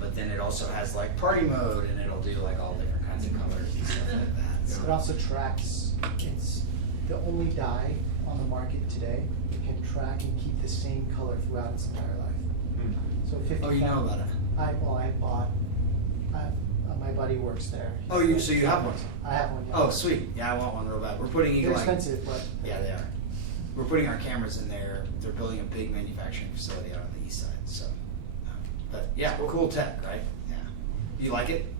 But then it also has like party mode, and it'll do like all different kinds of colors and stuff like that. So. It also tracks, it's the only dye on the market today that can track and keep the same color throughout its entire life. Mm. So 50. Oh, you know about it? I bought, my buddy works there. Oh, so you have one? I have one, yeah. Oh, sweet. Yeah, I want one real bad. We're putting They're like, expensive, but. Yeah, they are. We're putting our cameras in there. They're building a big manufacturing facility out on the east side. So, but yeah, cool tech, right? Yeah. You like it?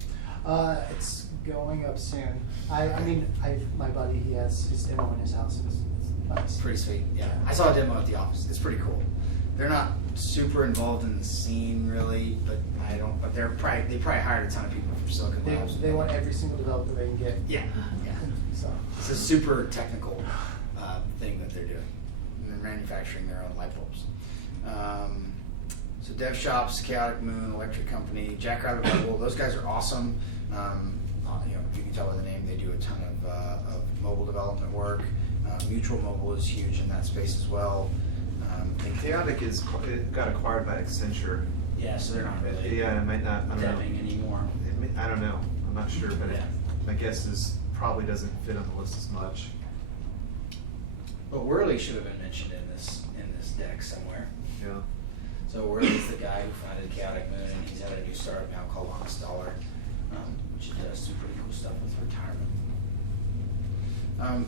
It's going up soon. My buddy, he has his demo in his house. It's nice. Pretty sweet. Yeah. I saw a demo at the office. It's pretty cool. They're not super involved in the scene really, but But they probably hired a ton of people from Silicon Labs. They want every single developer they can get. Yeah. Yeah. So. It's a super technical thing that they're doing. And they're manufacturing their own light bulbs. So Dev Shops, Chaotic Moon, Electric Company, Jackrabbit Mobile, those guys are awesome. You can tell by the name, they do a ton of mobile development work. Mutual Mobile is huge in that space as well. Chaotic got acquired by Accenture. Yeah, so they're not really Yeah, it might not. I don't know. deving anymore. I don't know. I'm not sure, but Yeah. my guess is probably doesn't fit on the list as much. But Worley should have been mentioned in this deck somewhere. Yeah. So Worley's the guy who founded Chaotic Moon, and he's had a new startup now called Honest Dollar, which does some pretty cool stuff with retirement.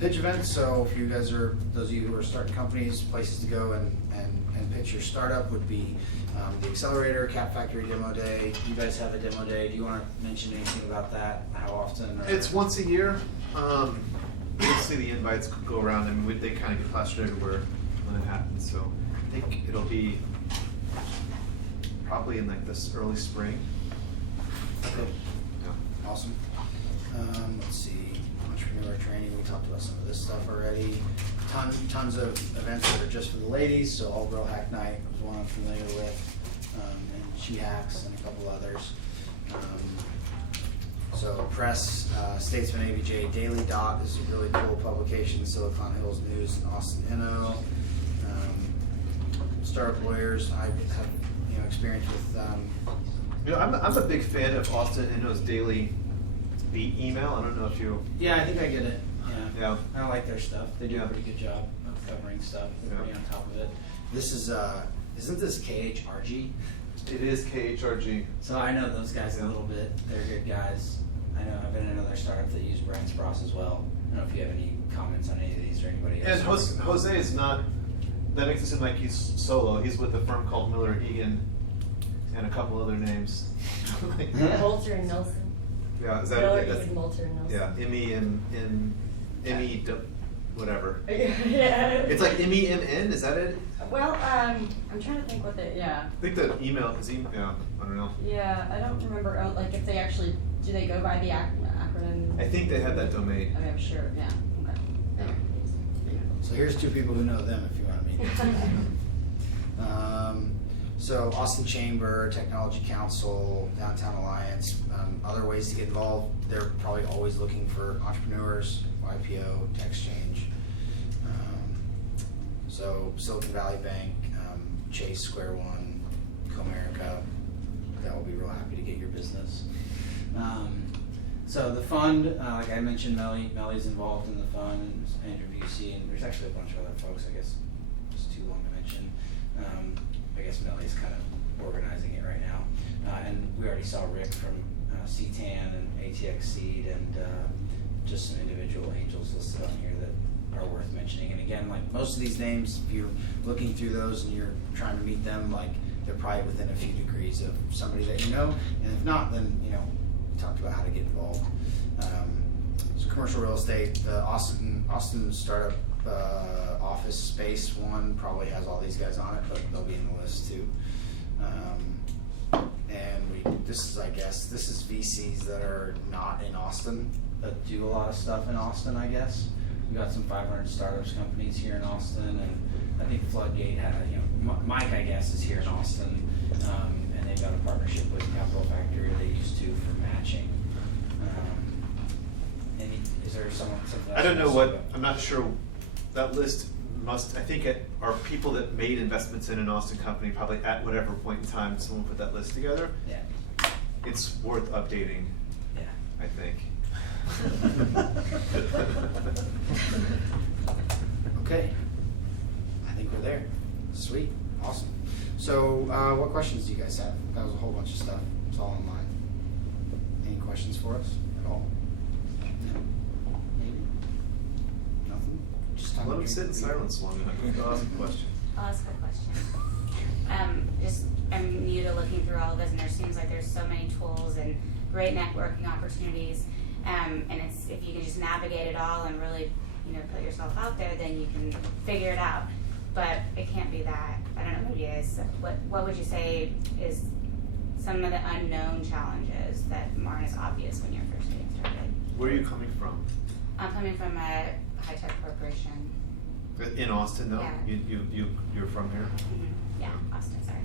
Pitch events, so if you guys are, those of you who are starting companies, places to go and pitch your startup would be the Accelerator, Cap Factory Demo Day. You guys have a demo day. Do you want to mention anything about that? How often? Or? It's once a year. You'll see the invites go around, and they kind of get plastered everywhere when it happens. So I think it'll be probably in like this early spring. Okay. Yeah. Awesome. Let's see. Entrepreneur training. We talked about some of this stuff already. Tons of events that are just for the ladies. So All Girl Hack Night was one I'm familiar with, and She Hacks and a couple others. So press, Statesman ABJ Daily Dot is a really cool publication. Silicon Hills News and Austin Inno. Startup Lawyers. I have experience with. I'm a big fan of Austen Inno's daily beat email. I don't know if you. Yeah, I think I get it. Yeah. I like their stuff. They do Yeah. a pretty good job of covering stuff. They're Yeah. pretty on top of it. This is, isn't this KHRG? It is KHRG. So I know those guys Yeah. a little bit. They're good guys. I know I've been in another startup that use Brand Spross as well. I don't know if you have any comments on any of these or anybody else. And Jose is not. That makes it seem like he's solo. He's with a firm called Miller Egan, and a couple other names. Moulter and Nelson. Yeah, is that Miller, that's, Egan, Moulter and Nelson. yeah, Emmy and Emmy, whatever. Yeah. It's like Emmy MN. Is that it? Well, I'm trying to think what they. Yeah. I think the email is yeah. I don't know. Yeah, I don't remember. Like if they actually do they go by the acronym? I think they have that domain. I mean, I'm sure. Yeah. Okay. Yeah. So here's two people who know them if you want to meet them. So Austin Chamber, Technology Council, Downtown Alliance, other ways to get involved. They're probably always looking for entrepreneurs, YPO, Techxchange. So Silicon Valley Bank, Chase, Square One, Comerica, that will be real happy to get your business. So the fund, like I mentioned, Melly's involved in the fund, and Andrew Busey, and there's actually a bunch of other folks, I guess it's too long to mention. I guess Melly's kind of organizing it right now. And we already saw Rick from CTAN and ATX Seed and just some individual angels listed on here that are worth mentioning. And again, like most of these names, if you're looking through those and you're trying to meet them, like they're probably within a few degrees of somebody that you know. And if not, then we talked about how to get involved. So commercial real estate, the Austin startup office space one probably has all these guys on it, but they'll be in the list too. And this is VCs that are not in Austin, but do a lot of stuff in Austin, I guess. We got some 500 startups companies here in Austin, and I think Floodgate had, Mike, I guess, is here in Austin, and they've got a partnership with Capital Factory, they used to, for matching. Is there something else? I don't know what. I'm not sure. That list must. I think it are people that made investments in an Austin company. Probably at whatever point in time someone put that list together. Yeah. It's worth updating. Yeah. I think. Okay. I think we're there. Sweet. Awesome. So, what questions do you guys have? That was a whole bunch of stuff. It's all online. Any questions for us at all? No? Maybe? Nothing? Just time Let to them sit in drink beer. silence long enough. Go ask a question. I'll ask a question. I'm new to looking through all of this, and there seems like there's so many tools and great networking opportunities. And it's if you can just navigate it all and really, put yourself out there, then you can figure it out. But it can't be that. I don't know, maybe it is. What would you say is some of the unknown challenges that aren't as obvious when you're first getting started? Where are you coming from? I'm coming from a high-tech corporation. In Austin, though. Yeah. You're from here. Mm-hmm. Yeah, Austin, sorry.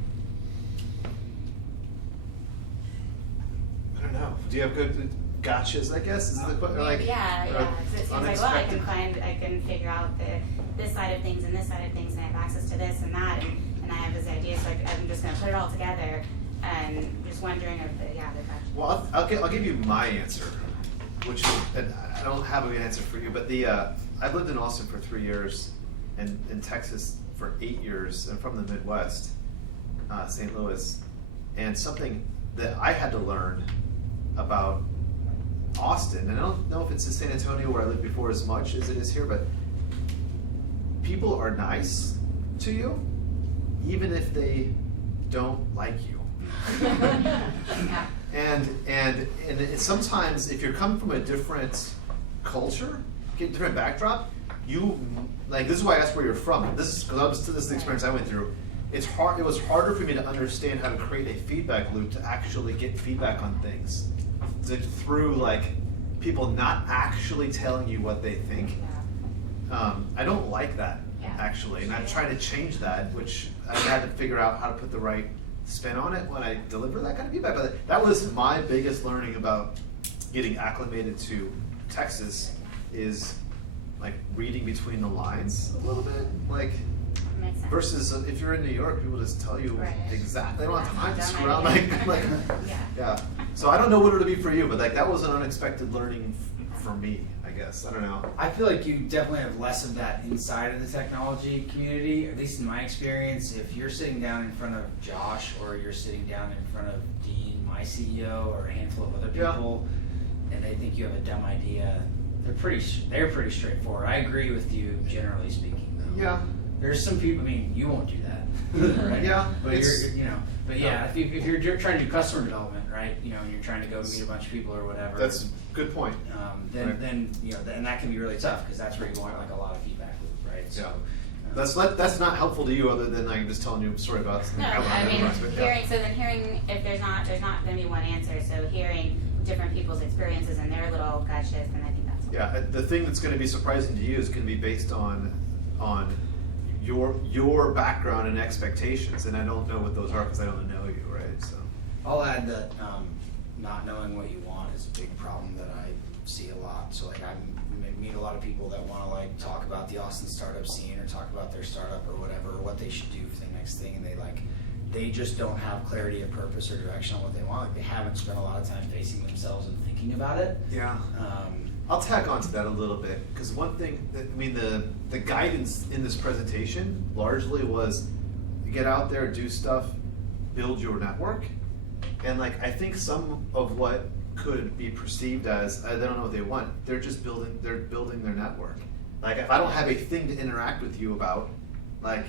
I don't know. Do you have good gotchas? I guess is the question. Yeah. It seems like, well, I unexpected? can figure out this side of things and this side of things, and I have access to this and that, and I have this idea, so I'm just going to put it all together, and just wondering if the gotcha. Well, I'll give you my answer, which is, and I don't have a good answer for you, but I've lived in Austin for 3 years, in Texas for 8 years. I'm from the Midwest, St. Louis, and something that I had to learn about Austin, and I don't know if it's in San Antonio where I lived before as much as it is here, but people are nice to you, even if they don't like you. And sometimes if you're coming from a different culture, different backdrop, you like, this is why I asked where you're from. This is the experience I went through. It was harder for me to understand how to create a feedback loop to actually get feedback on things through like people not actually telling you what they think. I don't like that actually, and I'm trying to change that, which I had to figure out how to put the right spin on it when I deliver that kind of feedback. But that was my biggest learning about getting acclimated to Texas, is like reading between the lines a little bit, like Makes sense. versus if you're in New York, people just tell you Right. exactly. They don't have time to Don't screw around. like Yeah. Yeah. So I don't know what it'll be for you, but like that was an unexpected learning for me, I guess. I don't know. I feel like you definitely have less of that inside of the technology community, at least in my experience. If you're sitting down in front of Josh, or you're sitting down in front of Dean, my CEO, or a handful of other Yeah. people, and they think you have a dumb idea, they're pretty straightforward. I agree with you, generally speaking, though. Yeah. There's some people, I mean, you won't do that, right? Yeah, But it's- but yeah, if you're trying to do customer development, right, and you're trying to go meet a bunch of people or whatever. That's a good point. Then Right. and that can be really tough, because that's where you want like a lot of feedback loop, right? So, That's not helpful to you, other than like just telling you a story about something. No, I mean, but yeah. hearing if there's not going to be one answer. So hearing different people's experiences and their little gotchas, and I think that's Yeah, the thing that's going to be surprising to you is going to be based on your background and expectations, and I don't know what those are because I don't know you, right? So I'll add that not knowing what you want is a big problem that I see a lot. So like I meet a lot of people that want to like talk about the Austen startup scene, or talk about their startup or whatever, or what they should do for the next thing, and they just don't have clarity of purpose or direction on what they want. Like they haven't spent a lot of time facing themselves and thinking about it. yeah. I'll tag on to that a little bit, because one thing, the guidance in this presentation largely was get out there, do stuff, build your network. And like, I think some of what could be perceived as, they don't know what they want, they're building their network. Like, if I don't have a thing to interact with you about, like,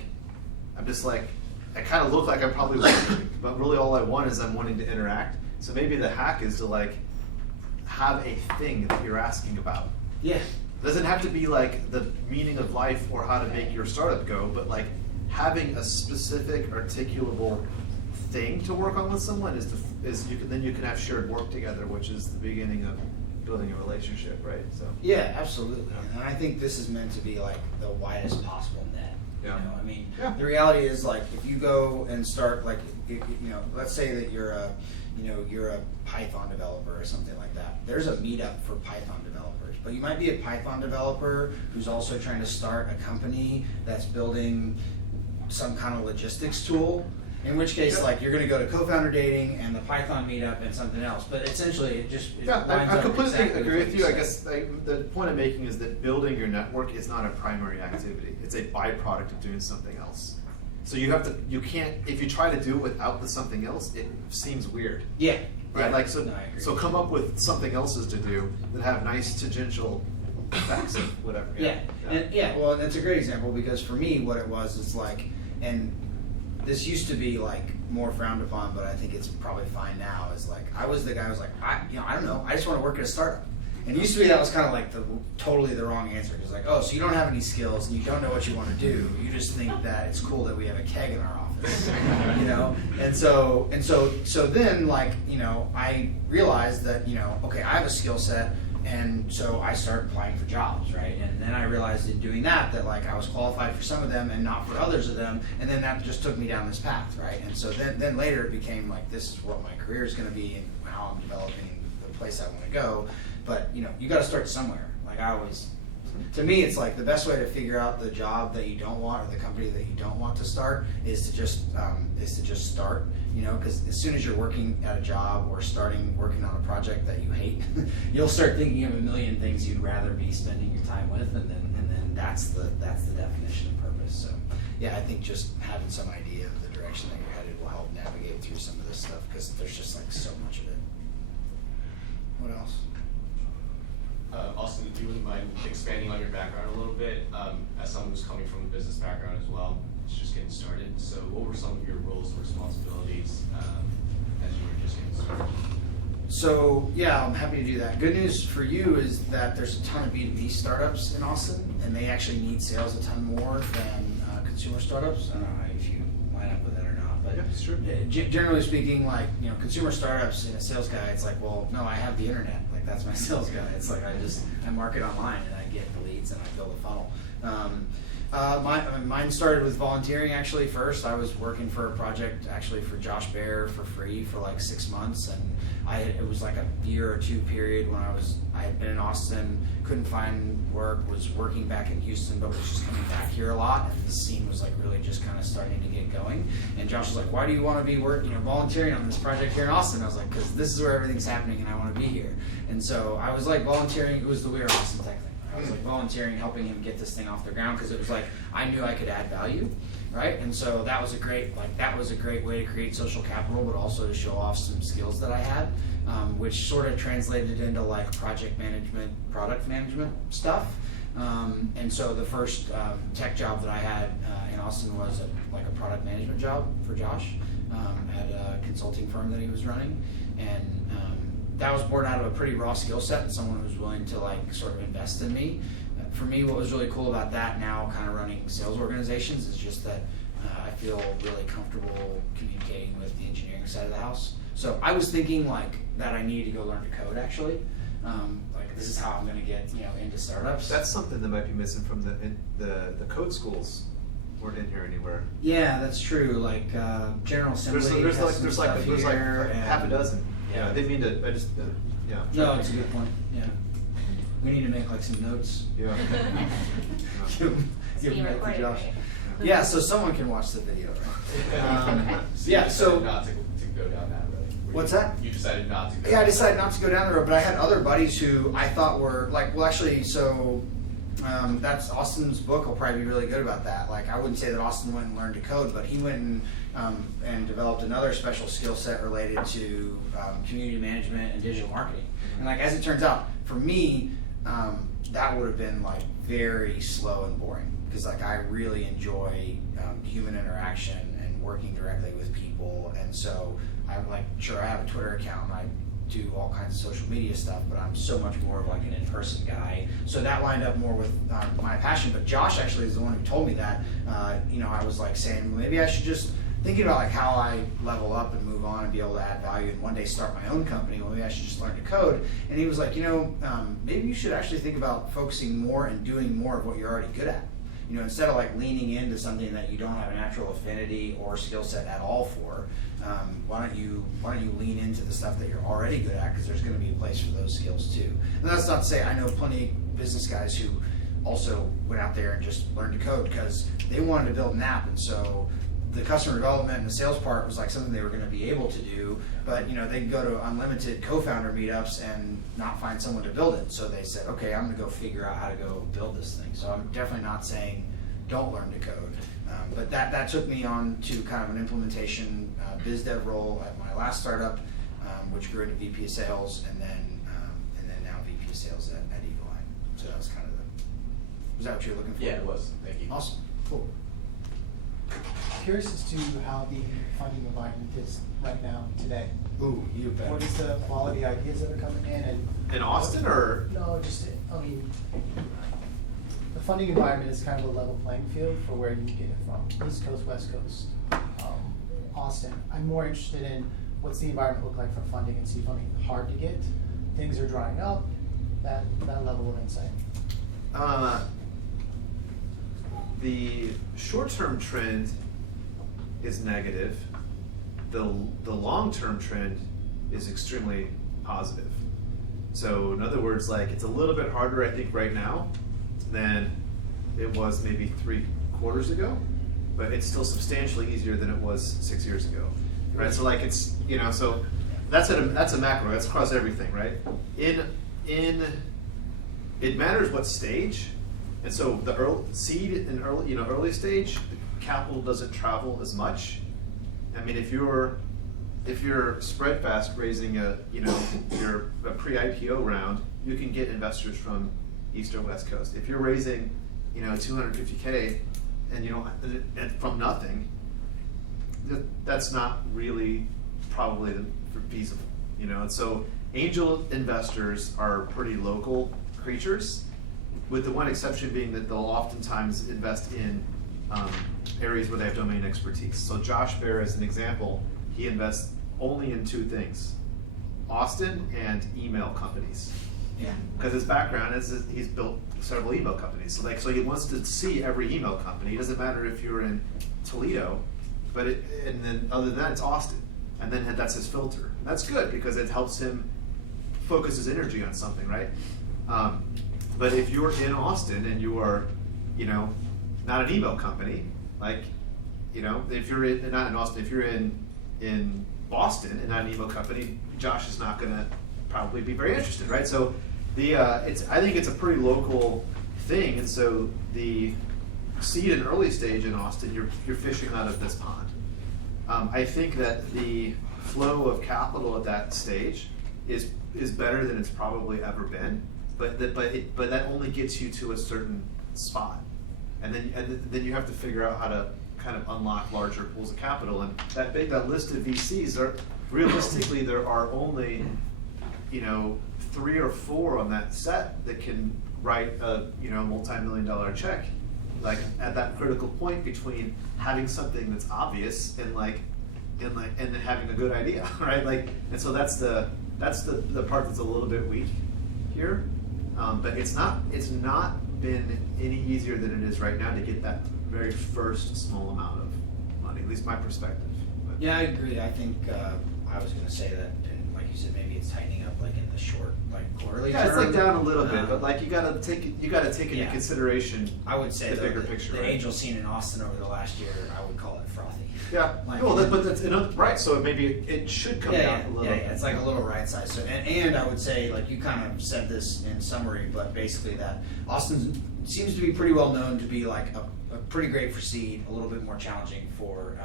I'm just like, I kind of look like I'm probably working, but really all I want is I'm wanting to interact. So maybe the hack is to like, have a thing that you're asking about. Yeah. It doesn't have to be like the meaning of life or how to make your startup go, but like having a specific articulable thing to work on with someone then you can have shared work together, which is the beginning of building a relationship, right? So Yeah, absolutely. And I think this is meant to be like the widest possible net. Yeah. I mean, Yeah. the reality is like if you go and start like, let's say that you're a Python developer or something like that. There's a meetup for Python developers, but you might be a Python developer who's also trying to start a company that's building some kind of logistics tool. In which case, like you're going to go to co-founder dating and the Python meetup and something else. But essentially, it yeah, lines I up completely exactly agree with you. I said. guess the point I'm making is that building your network is not a primary activity. It's a byproduct of doing something else. So you can't, if you try to do it without the something else, it seems weird. Yeah. Right? Yeah. Like No, I agree. so come up with something else's to do that have nice tangential effects of whatever. Well, that's a great example, because for me, what it was is like, and this used to be like more frowned upon, but I think it's probably fine now. Is like I was the guy who was like, I don't know, I just want to work at a startup. And it used to be that was kind of like totally the wrong answer. It's like, oh, so you don't have any skills and you don't know what you want to do. You just think that it's cool that we have a keg in our office, And so then like I realized that okay, I have a skill set. And so I started applying for jobs, right? And then I realized in doing that like I was qualified for some of them and not for others of them. And then that just took me down this path, right? And so then later it became like, this is what my career is going to be and how I'm developing the place I want to go. But you got to start somewhere. Like to me, it's like the best way to figure out the job that you don't want or the company that you don't want to start is to just start. Because as soon as you're working at a job or working on a project that you hate, you'll start thinking of a million things you'd rather be spending your time with, and then that's the definition of is. So yeah, I think just having some idea of the direction that you're headed will help navigate through some of this stuff, because there's just like so much of it. What else? Austin, if you wouldn't mind expanding on your background a little bit, as someone who's coming from a business background as well, it's just getting started. So what were some of your roles and responsibilities as you were just getting started? So yeah, I'm happy to do that. Good news for you is that there's a ton of B2B startups in Austin, and they actually need sales a ton more than consumer startups. I don't know if you line up with that or not, but Yeah, sure. Generally speaking, like, you know, consumer startups and a sales guy, it's like, well, no, I have the internet. Like, that's my sales guy. It's like I market online and I get the leads and I build a funnel. Mine started with volunteering actually first. I was working for a project actually for Josh Baer for free for like 6 months, and it was like a year or two period when I had been in Austin, couldn't find work, was working back in Houston, but was just coming back here a lot, and the scene was like really just kind of starting to get going. And Josh was like, "Why do you want to be volunteering on this project here in Austin?" I was like, "Because this is where everything's happening, and I want to be here." And so I was like volunteering. It was the We Are Austin Tech thing. I was like volunteering, helping him get this thing off the ground, because it was like I knew I could add value, right? And so that was a great way to create social capital, but also to show off some skills that I had, which sort of translated into like project management, product management stuff. And so the first tech job that I had in Austin was a product management job for Josh at a consulting firm that he was running, and that was born out of a pretty raw skill set and someone who was willing to like sort of invest in me. For me, what was really cool about that now, kind of running sales organizations, is just that I feel really comfortable communicating with the engineering side of the house. So I was thinking like that I needed to go learn to code actually. Like this is how I'm going to get into startups. That's something that might be missing from the code schools. Weren't in here anywhere. Yeah, that's true. Like General Assembly. There's like half a dozen. Yeah. I didn't mean to. I just. Yeah. No, it's a good point. Yeah. We need to make like some notes. Yeah. give them back to Josh. Right? Yeah, so someone can watch the video, right? Yeah, so not to go down that road. What's that? You decided not to go. Yeah, I decided not to go down the road, but I had other buddies who I thought were like, well, actually, so that's Austin's book will probably be really good about that. Like, I wouldn't say that Austin went and learned to code, but he went and developed another special skill set related to community management and digital marketing. And like, as it turns out, for me, that would have been like very slow and boring, because like I really enjoy human interaction and working directly with people. And so I'm like, sure, I have a Twitter account and I do all kinds of social media stuff, but I'm so much more of like an in-person guy. So that lined up more with my passion. But Josh actually is the one who told me that. I was like saying, well, maybe I should just thinking about like how I level up and move on and be able to add value and one day start my own company. Well, maybe I should just learn to code. And he was like, maybe you should actually think about focusing more and doing more of what you're already good at. Instead of like leaning into something that you don't have a natural affinity or skill set at all for, why don't you lean into the stuff that you're already good at, because there's going to be a place for those skills too. And that's not to say I know plenty of business guys who also went out there and just learned to code because they wanted to build an app, and so the customer development and the sales part was like something they were going to be able to do, but they could go to unlimited co-founder meetups and not find someone to build it. So they said, okay, I'm going to go figure out how to go build this thing. So I'm definitely not saying don't learn to code, but that took me on to kind of an implementation biz dev role at my last startup, which grew into VP of sales, and then now VP of sales at Eagle Eye. So that was kind of was that what you were looking for? Yeah, it was. Thank you. Awesome. Cool. Curious as to how the funding environment is right now today. Ooh, you bet. What is the quality ideas that are coming in? And In Austin, or? No, the funding environment is kind of a level playing field for where you get it from. East Coast, West Coast, Austin. I'm more interested in what's the environment look like for funding, and see funding hard to get, things are drying up, that level of insight. The short-term trend is negative. The long-term trend is extremely positive. So in other words, like, it's a little bit harder, I think, right now than it was maybe 3 quarters ago, but it's still substantially easier than it was 6 years ago, right? So like it's so that's a macro. That's across everything, right? It matters what stage, And so the seed and early stage, the capital doesn't travel as much. I mean, if you're spread fast raising a pre-IPO round, you can get investors from East or West Coast. If you're raising, 250K and from nothing, that's not really probably feasible, And so angel investors are pretty local creatures, with the one exception being that they'll oftentimes invest in areas where they have domain expertise. So Josh Bear, as an example, he invests only in two things: Austen and email companies. Yeah. Because his background is that he's built several email companies. So he wants to see every email company. It doesn't matter if you're in Toledo, and then other than that, it's Austen. And then that's his filter. And that's good because it helps him focus his energy on something, right? But if you're in Austen and you are, not an email company, if you're not in Austin, if you're in Boston and not an email company, Josh is not going to probably be very interested, right? So I think it's a pretty local thing, and so the seed and early stage in Austin, you're fishing out of this pond. I think that the flow of capital at that stage is better than it's probably ever been, but that only gets you to a certain spot, and then you have to figure out how to kind of unlock larger pools of capital. And that list of VCs realistically there are only 3 or 4 on that set that can write a multi-million-dollar check, at that critical point between having something that's obvious and then having a good idea, right? And so that's the part that's a little bit weak here, but it's not been any easier than it is right now to get that very first small amount of money, at least my perspective. But yeah, I agree. I think I was going to say that, and like you said, maybe it's tightening up in the short, quarterly term. Yeah, it's down a little bit, but you got to take into consideration. I would say the bigger picture. The angel scene in Austin over the last year, I would call it frothy. Yeah, but that's right. So maybe it should come down a little. Yeah, it's a little right size. So and I would say, you kind of said this in summary, but basically that Austin seems to be pretty well known to be a pretty great for seed, a little bit more challenging for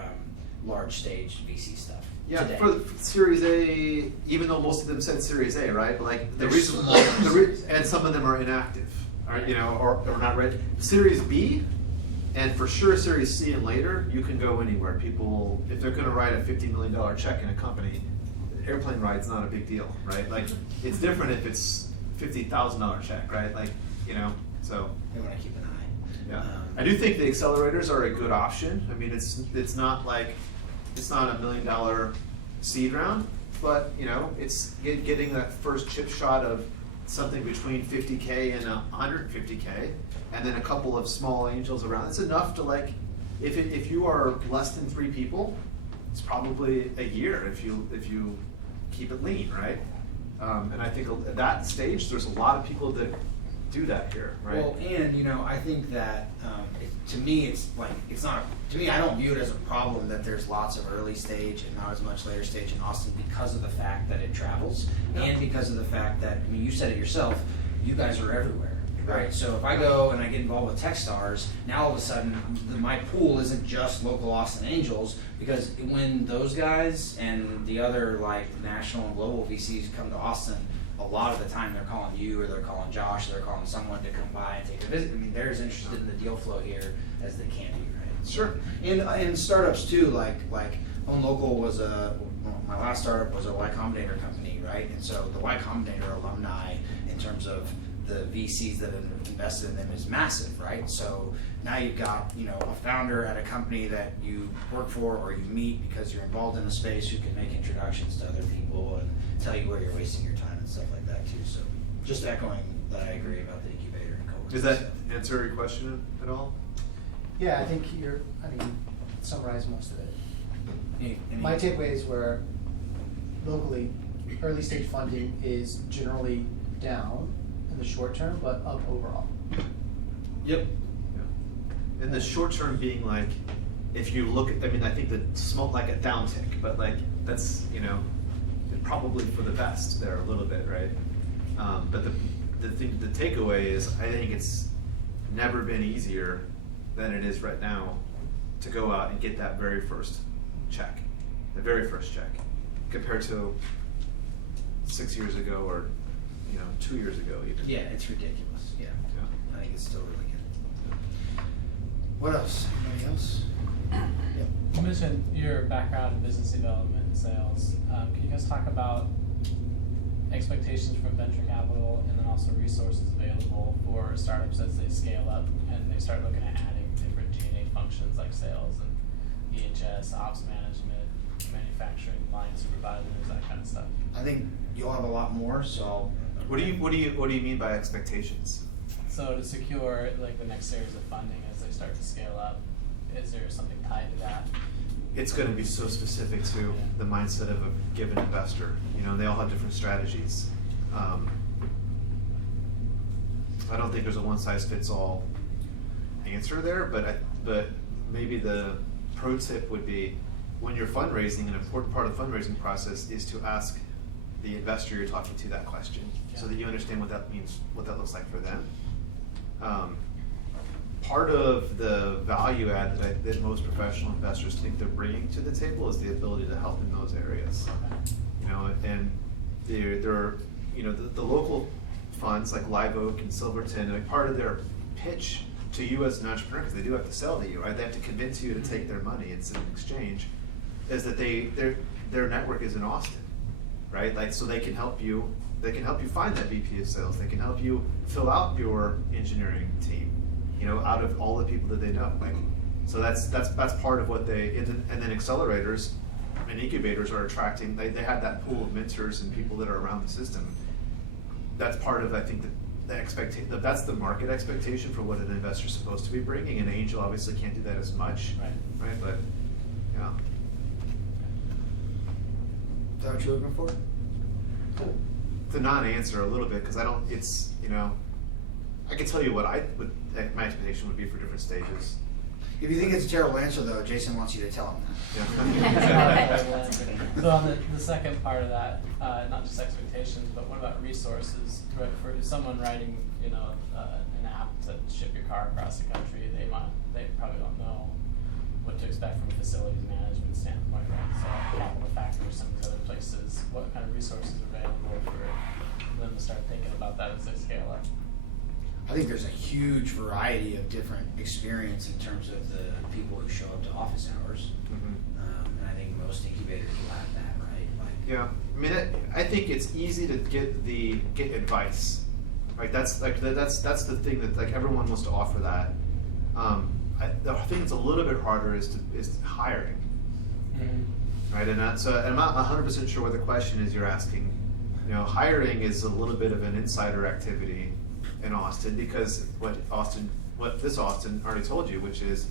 large stage VC stuff. Yeah, today. for Series A, even though most of them said Series A, right? But the reason, and some of them are inactive, or not ready. Series B, and for sure Series C and later, you can go anywhere. People, if they're going to write a $50 million check in a company, airplane ride's not a big deal, right? It's different if it's $50,000 check, right? So. They want to keep an eye. Yeah, I do think the accelerators are a good option. I mean, it's not it's not $1 million seed round, but it's getting that first chip shot of something between 50K and 150K, and then a couple of small angels around. It's enough to if you are less than 3 people, it's probably a year if you keep it lean, right? And I think at that stage, there's a lot of people that do that here, right? Well, and I think that to me, it's not. To me, I don't view it as a problem that there's lots of early stage and not as much later stage in Austin because of the fact that it travels, and because of the fact that you said it yourself, you guys are everywhere, right? So if I go and I get involved with Techstars, now all of a sudden my pool isn't just local Austin Angels, because when those guys and the other national and global VCs come to Austin, a lot of the time they're calling you, or they're calling Josh, or they're calling someone to come by and take a visit. I mean, they're as interested in the deal flow here as they can be, right? Sure. And startups too, like Own Local was my last startup was a Y Combinator company, right? And so the Y Combinator alumni, in terms of the VCs that have invested in them, is massive, right? So now you've got a founder at a company that you work for or you meet because you're involved in a space who can make introductions to other people and tell you where you're wasting your time and stuff like that too. So just echoing that, I agree about the incubator and co-working. Does that answer your question at all? Yeah, I think summarize most of it. My takeaways were locally, early stage funding is generally down in the short term, but up overall. Yep. In the short term being if you look at, I think the small, a downtick, but that's, probably for the best there a little bit, right? But the takeaway is, I think it's never been easier than it is right now to go out and get that very first check, compared to 6 years ago or 2 years ago even. Yeah, it's ridiculous. Yeah. Yeah. I think it's still really good. What else? Anybody else? Yep. You mentioned your background in business development and sales. Can you guys talk about expectations from venture capital and then also resources available for startups as they scale up and they start looking at adding different G&A functions like sales and EHS, ops management, manufacturing, line supervisors, that kind of stuff? I think you'll have a lot more, so What do you mean by expectations? So to secure like the next series of funding as they start to scale up, is there something tied to that? It's going to be so specific to the mindset of a given investor. They all have different strategies. I don't think there's a one-size-fits-all answer there, but maybe the pro tip would be when you're fundraising, an important part of the fundraising process is to ask the investor you're talking to that question, so that you understand what that means, what that looks like for them. Part of the value add that most professional investors think they're bringing to the table is the ability to help in those areas. And there are, the local funds like Live Oak and Silverton, like part of their pitch to you as an entrepreneur, because they do have to sell to you, right? They have to convince you to take their money. It's an exchange. Is that their network is in Austin, right? Like, so they can help you. They can help you find that VP of sales. They can help you fill out your engineering team. Out of all the people that they know, so that's part of what they and then accelerators and incubators are attracting. They have that pool of mentors and people that are around the system. That's part of, I think, the expectation. That's the market expectation for what an investor's supposed to be bringing. An angel obviously can't do that as much, right? But yeah. Is that what you're looking for? Cool. It's a non-answer a little bit because I don't. It's I can tell you what my expectation would be for different stages. If you think it's a terrible answer, though, Jason wants you to tell him that. So on the second part of that, not just expectations, but what about resources? Right, for someone writing, an app to ship your car across the country, they probably don't know what to expect from a facilities management standpoint, right? So capital factors, some of these other places, what kind of resources are available for them to start thinking about that as they scale up? I think there's a huge variety of different experience in terms of the people who show up to office hours, and I think most incubators will have that, right? I think it's easy to get advice, right? That's the thing that everyone wants to offer that. The thing that's a little bit harder is hiring, right? And I'm not 100% sure what the question is you're asking. Hiring is a little bit of an insider activity in Austen, because what this Austen already told you, which is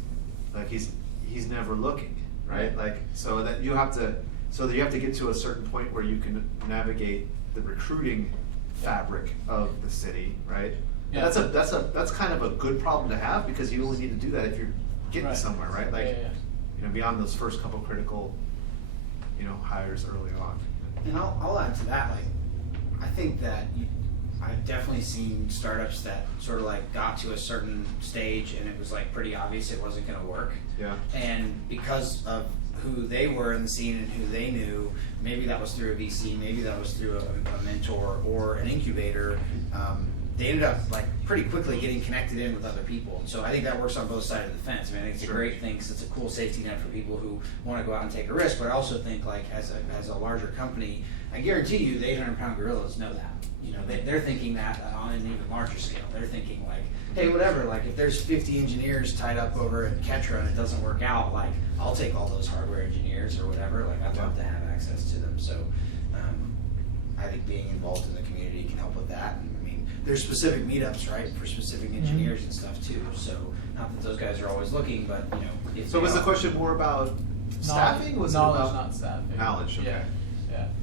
he's never looking, right? So that you have to get to a certain point where you can navigate the recruiting fabric of the city, right? Yeah. That's kind of a good problem to have, because you only need to do that if you're getting somewhere, right? Beyond those first couple critical hires early on. And I'll add to that, I think that I've definitely seen startups that sort of got to a certain stage and it was pretty obvious it wasn't going to work. Yeah. And because of who they were in the scene and who they knew, maybe that was through a VC, maybe that was through a mentor or an incubator, they ended up pretty quickly getting connected in with other people. And so I think that works on both sides of the fence. I think it's a great thing because it's a cool safety net for people who want to go out and take a risk, but I also think as a larger company, I guarantee you the 800-pound gorillas know that. They're thinking that on an even larger scale. They're thinking hey, whatever, if there's 50 engineers tied up over at Ketra and it doesn't work out, I'll take all those hardware engineers or whatever. I'd love to have access to them. So I think being involved in the community can help with that. And, there's specific meetups, right, for specific engineers and stuff too. So not that those guys are always looking, but So was the question more about staffing? Was knowledge, it about not staffing? Knowledge. Okay. Yeah.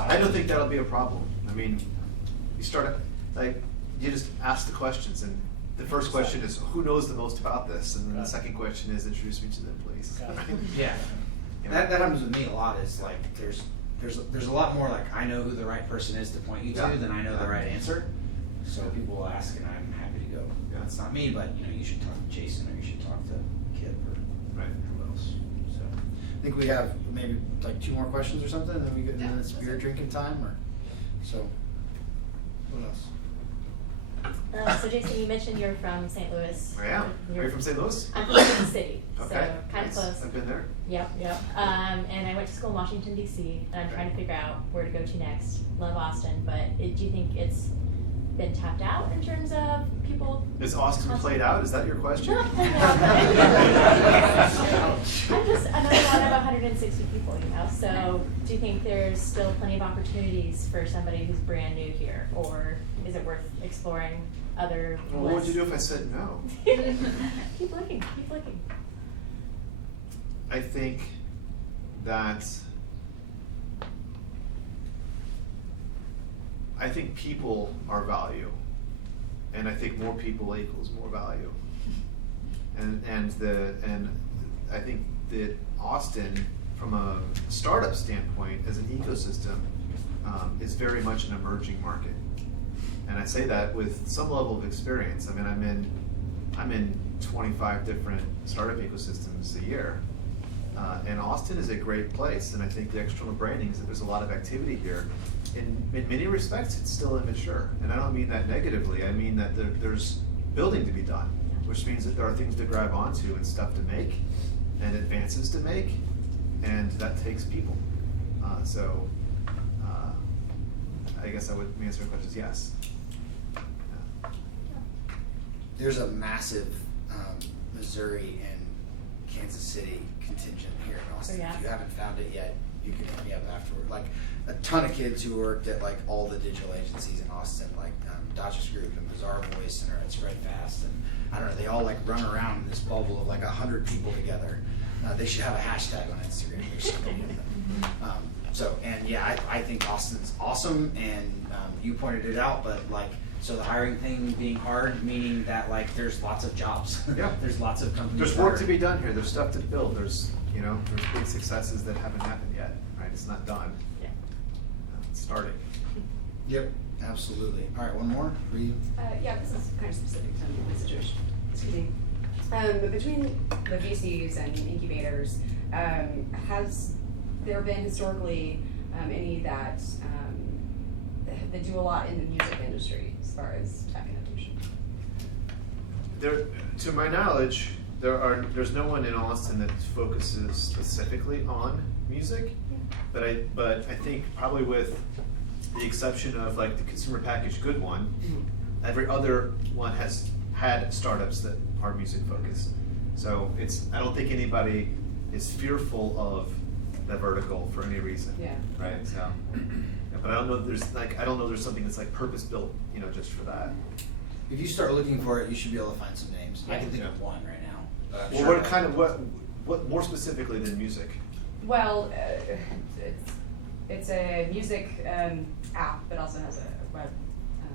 I don't think that'll be a problem. You start you just ask the questions, and the first question is who knows the most about this, and then the second question is introduce me to them, please. Yeah. That happens with me a lot. Is there's a lot more I know who the right person is to point you to than I know the right answer. So people will ask, and I'm happy to go. Yeah. It's not me, but you should talk to Jason, or you should talk to Kip, or Right. who else. So I think we have maybe like 2 more questions or something, and then we get into this beer drinking time. Or so. What else? So Jason, you mentioned you're from St. Louis. I am. Are you from St. Louis? I'm from the city, Okay. so kind Nice. of close. I've been there. Yep. And I went to school in Washington, D.C., and I'm trying to figure out where to go to next. Love Austin, but do you think it's been tapped out in terms of people? Is Austin played out? Is that your question? I'm just another one of 160 people, so do you think there's still plenty of opportunities for somebody who's brand new here, or is it worth exploring other Well, what would you do if I said no? Keep looking. I think that people are value, and I think more people equals more value, and I think that Austin, from a startup standpoint, as an ecosystem, is very much an emerging market, and I say that with some level of experience. I mean, I'm in 25 different startup ecosystems a year. And Austin is a great place, and I think the external branding is that there's a lot of activity here. In many respects, it's still immature, and I don't mean that negatively. I mean that there's building to be done, which means that there are things to grab onto and stuff to make, and advances to make, and that takes people. I guess I would answer the question is yes. There's a massive Missouri and Kansas City contingent here in Austin. Oh, yeah. If you haven't found it yet, you can hit me up afterward. Like a ton of kids who worked at like all the digital agencies in Austin, like Dodgers Group and Bazaar Voice and Spread Fast, and I don't know, they all like run around in this bubble of like 100 people together. They should have a hashtag on Instagram. There's so many of them. I think Austin's awesome, and you pointed it out, but like, so the hiring thing being hard, meaning that like there's lots of jobs. Yeah. There's lots of companies. There's work to be done here. There's stuff to build. There's big successes that haven't happened yet. Right? It's not done. Yeah. It's starting. Yep, absolutely. All right, one more for you. This is kind of specific to my situation. Excuse me. But between the VCs and incubators, has there been historically any that do a lot in the music industry as far as tech innovation? To my knowledge, there's no one in Austin that focuses specifically on music, but I think probably with the exception of like the consumer packaged good one, every other one has had startups that are music focused. So I don't think anybody is fearful of the vertical for any reason. Yeah. Right. So, but I don't know. There's something that's like purpose built, just for that. If you start looking for it, you should be able to find some names. I can think of one right now. Well, what more specifically than music? Well, it's a music app, but also has a web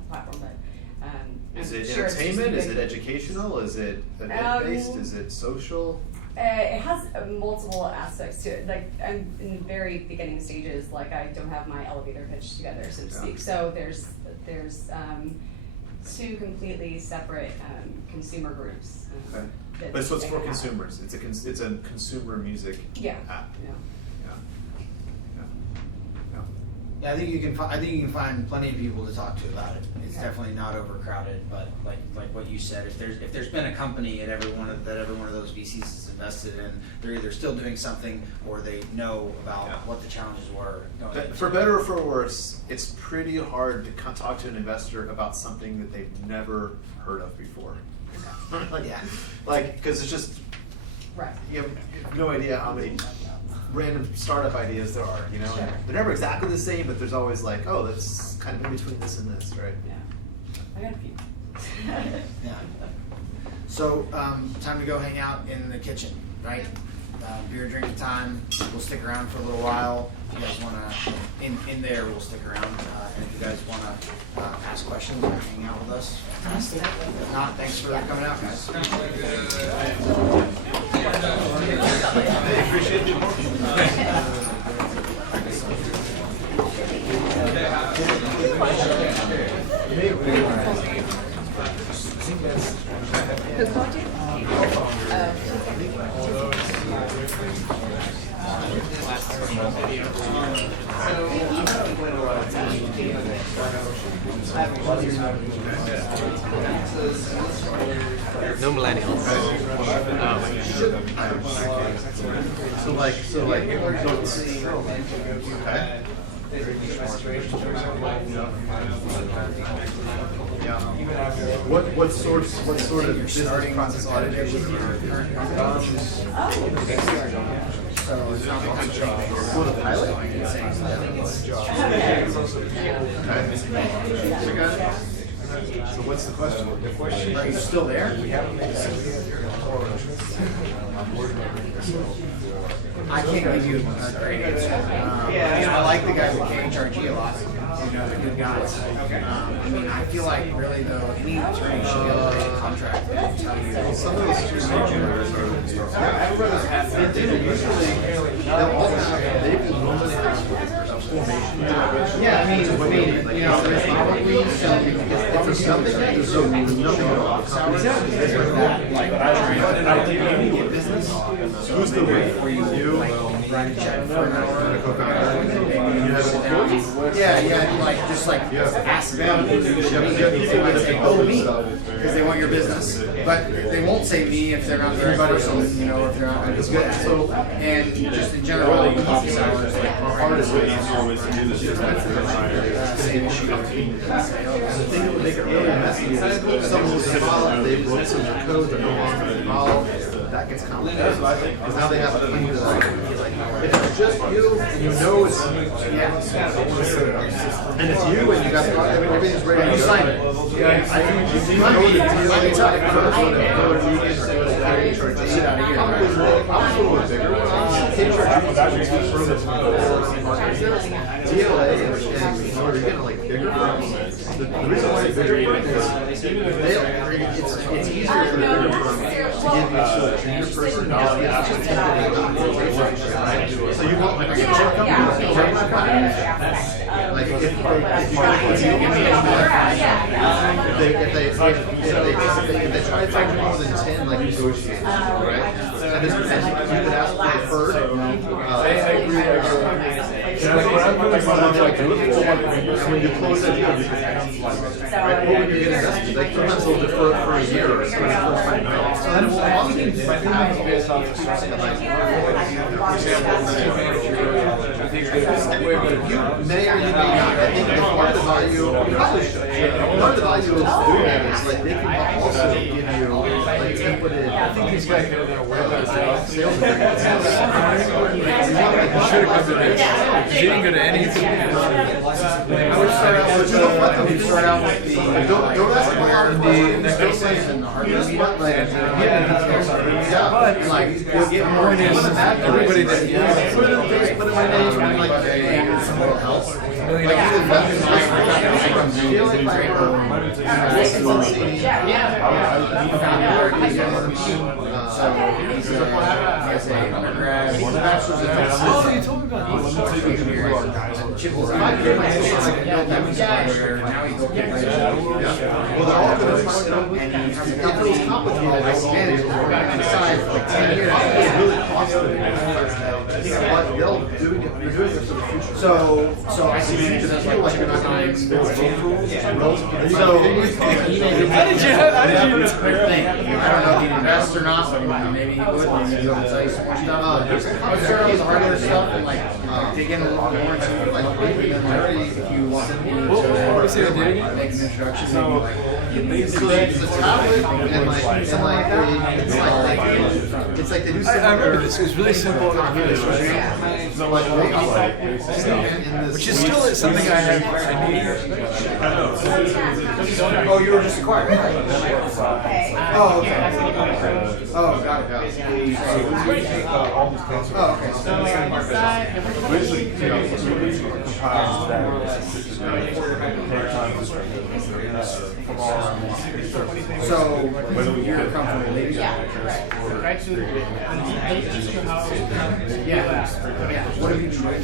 platform. But is it sure entertainment? Is it educational? Is it event-based? Is it social? It has multiple aspects to it. Like, I'm in the very beginning stages. Like, I don't have my elevator pitch together, so to speak. So there's 2 completely separate consumer groups. Okay. But so it's for consumers. It's a consumer music app. Yeah. Yeah, I think you can find plenty of people to talk to about it. It's definitely not overcrowded, but like what you said, if there's been a company at every one of those VCs is invested in, they're either still doing something or they know about what the challenges were. For better or for worse, it's pretty hard to talk to an investor about something that they've never heard of before. Because it's just you have no idea how many random startup ideas there are, and they're never exactly the same, but there's always like, oh, that's kind of in between this and this, right? Yeah, I got a few. Yeah. So, time to go hang out in the kitchen, right? Beer drinking time. We'll stick around for a little while. If you guys want to, in there, we'll stick around. And if you guys want to ask questions or hang out with us, fantastic. If not, thanks for coming out, guys. I appreciate the Who called you? No millennials. So like What sort of business process automation? So the pilot? So what's the question? Are you still there? I can't give you a great answer. I like the guys at KHRG a lot. You know, they're good guys. I mean, I feel like really though, any attorney should be able to read a contract and tell you. Some of those generous they'll all have, they will normally have a formation. Yeah, I mean, you know, there's probably some, If there's nothing, there's nothing at all. Like, business. Who's the rate? You write a check for an hour. Yeah, like just like ask them. They might say, "Oh, me," because they want your business, but they won't say me if they're not the right person, you know, if they're not as good. So, and just in general, office hours, like our hardest way to do this is say the shoot. The thing that would make it really messy is someone who's involved, they broke some of the code, they're no longer involved. That gets complicated. Because now they have to clean it up. If it's just you, and you know it's and it's you, and you got everything's ready to sign it. You might know the deal. Let me tell you, I'm a little bigger. DLA and you're getting like bigger firms. The reason why it's bigger firms is it's easier for the bigger firm to give you a junior person so you want like a check company, like if they try to find more than 10 like negotiators, right? And you could ask for the when you close it, right? What would you get invested? Like sometimes they'll defer it for a year or so. So then it will often be you may or you may not. I think part of the value, you probably should. Part of the value of doing that is like they can also give you like templated. I think these guys are aware of sales. You should have come to this. You didn't go to any. I would start out with don't ask about the spaces and the hardware meetup. Like we'll get more into everybody that put in my name and like someone else. He's a undergrad. He's a bachelor's in Oh, you told me about this. Well, they're all going to if it was complicated, I can manage it. We're going to decide for like 10 years. It's really costly. But they'll do it. You're doing it for the future. So I see you as like what you're not going to How did you? thing. I don't know if he'd invest or not, but maybe he would. Maybe he'll tell you some more stuff. I would start out with the hardware stuff and like dig in a little more into it. Like if you want me to make an introduction, maybe like it's a tablet and it's like they do something. I remember this. It was really simple. Which is still something I need. I know. Oh, you were just acquired. Oh, okay. Oh, got it. Oh, okay. Basically, So, you're comfortable leaving? Yeah. What have you tried?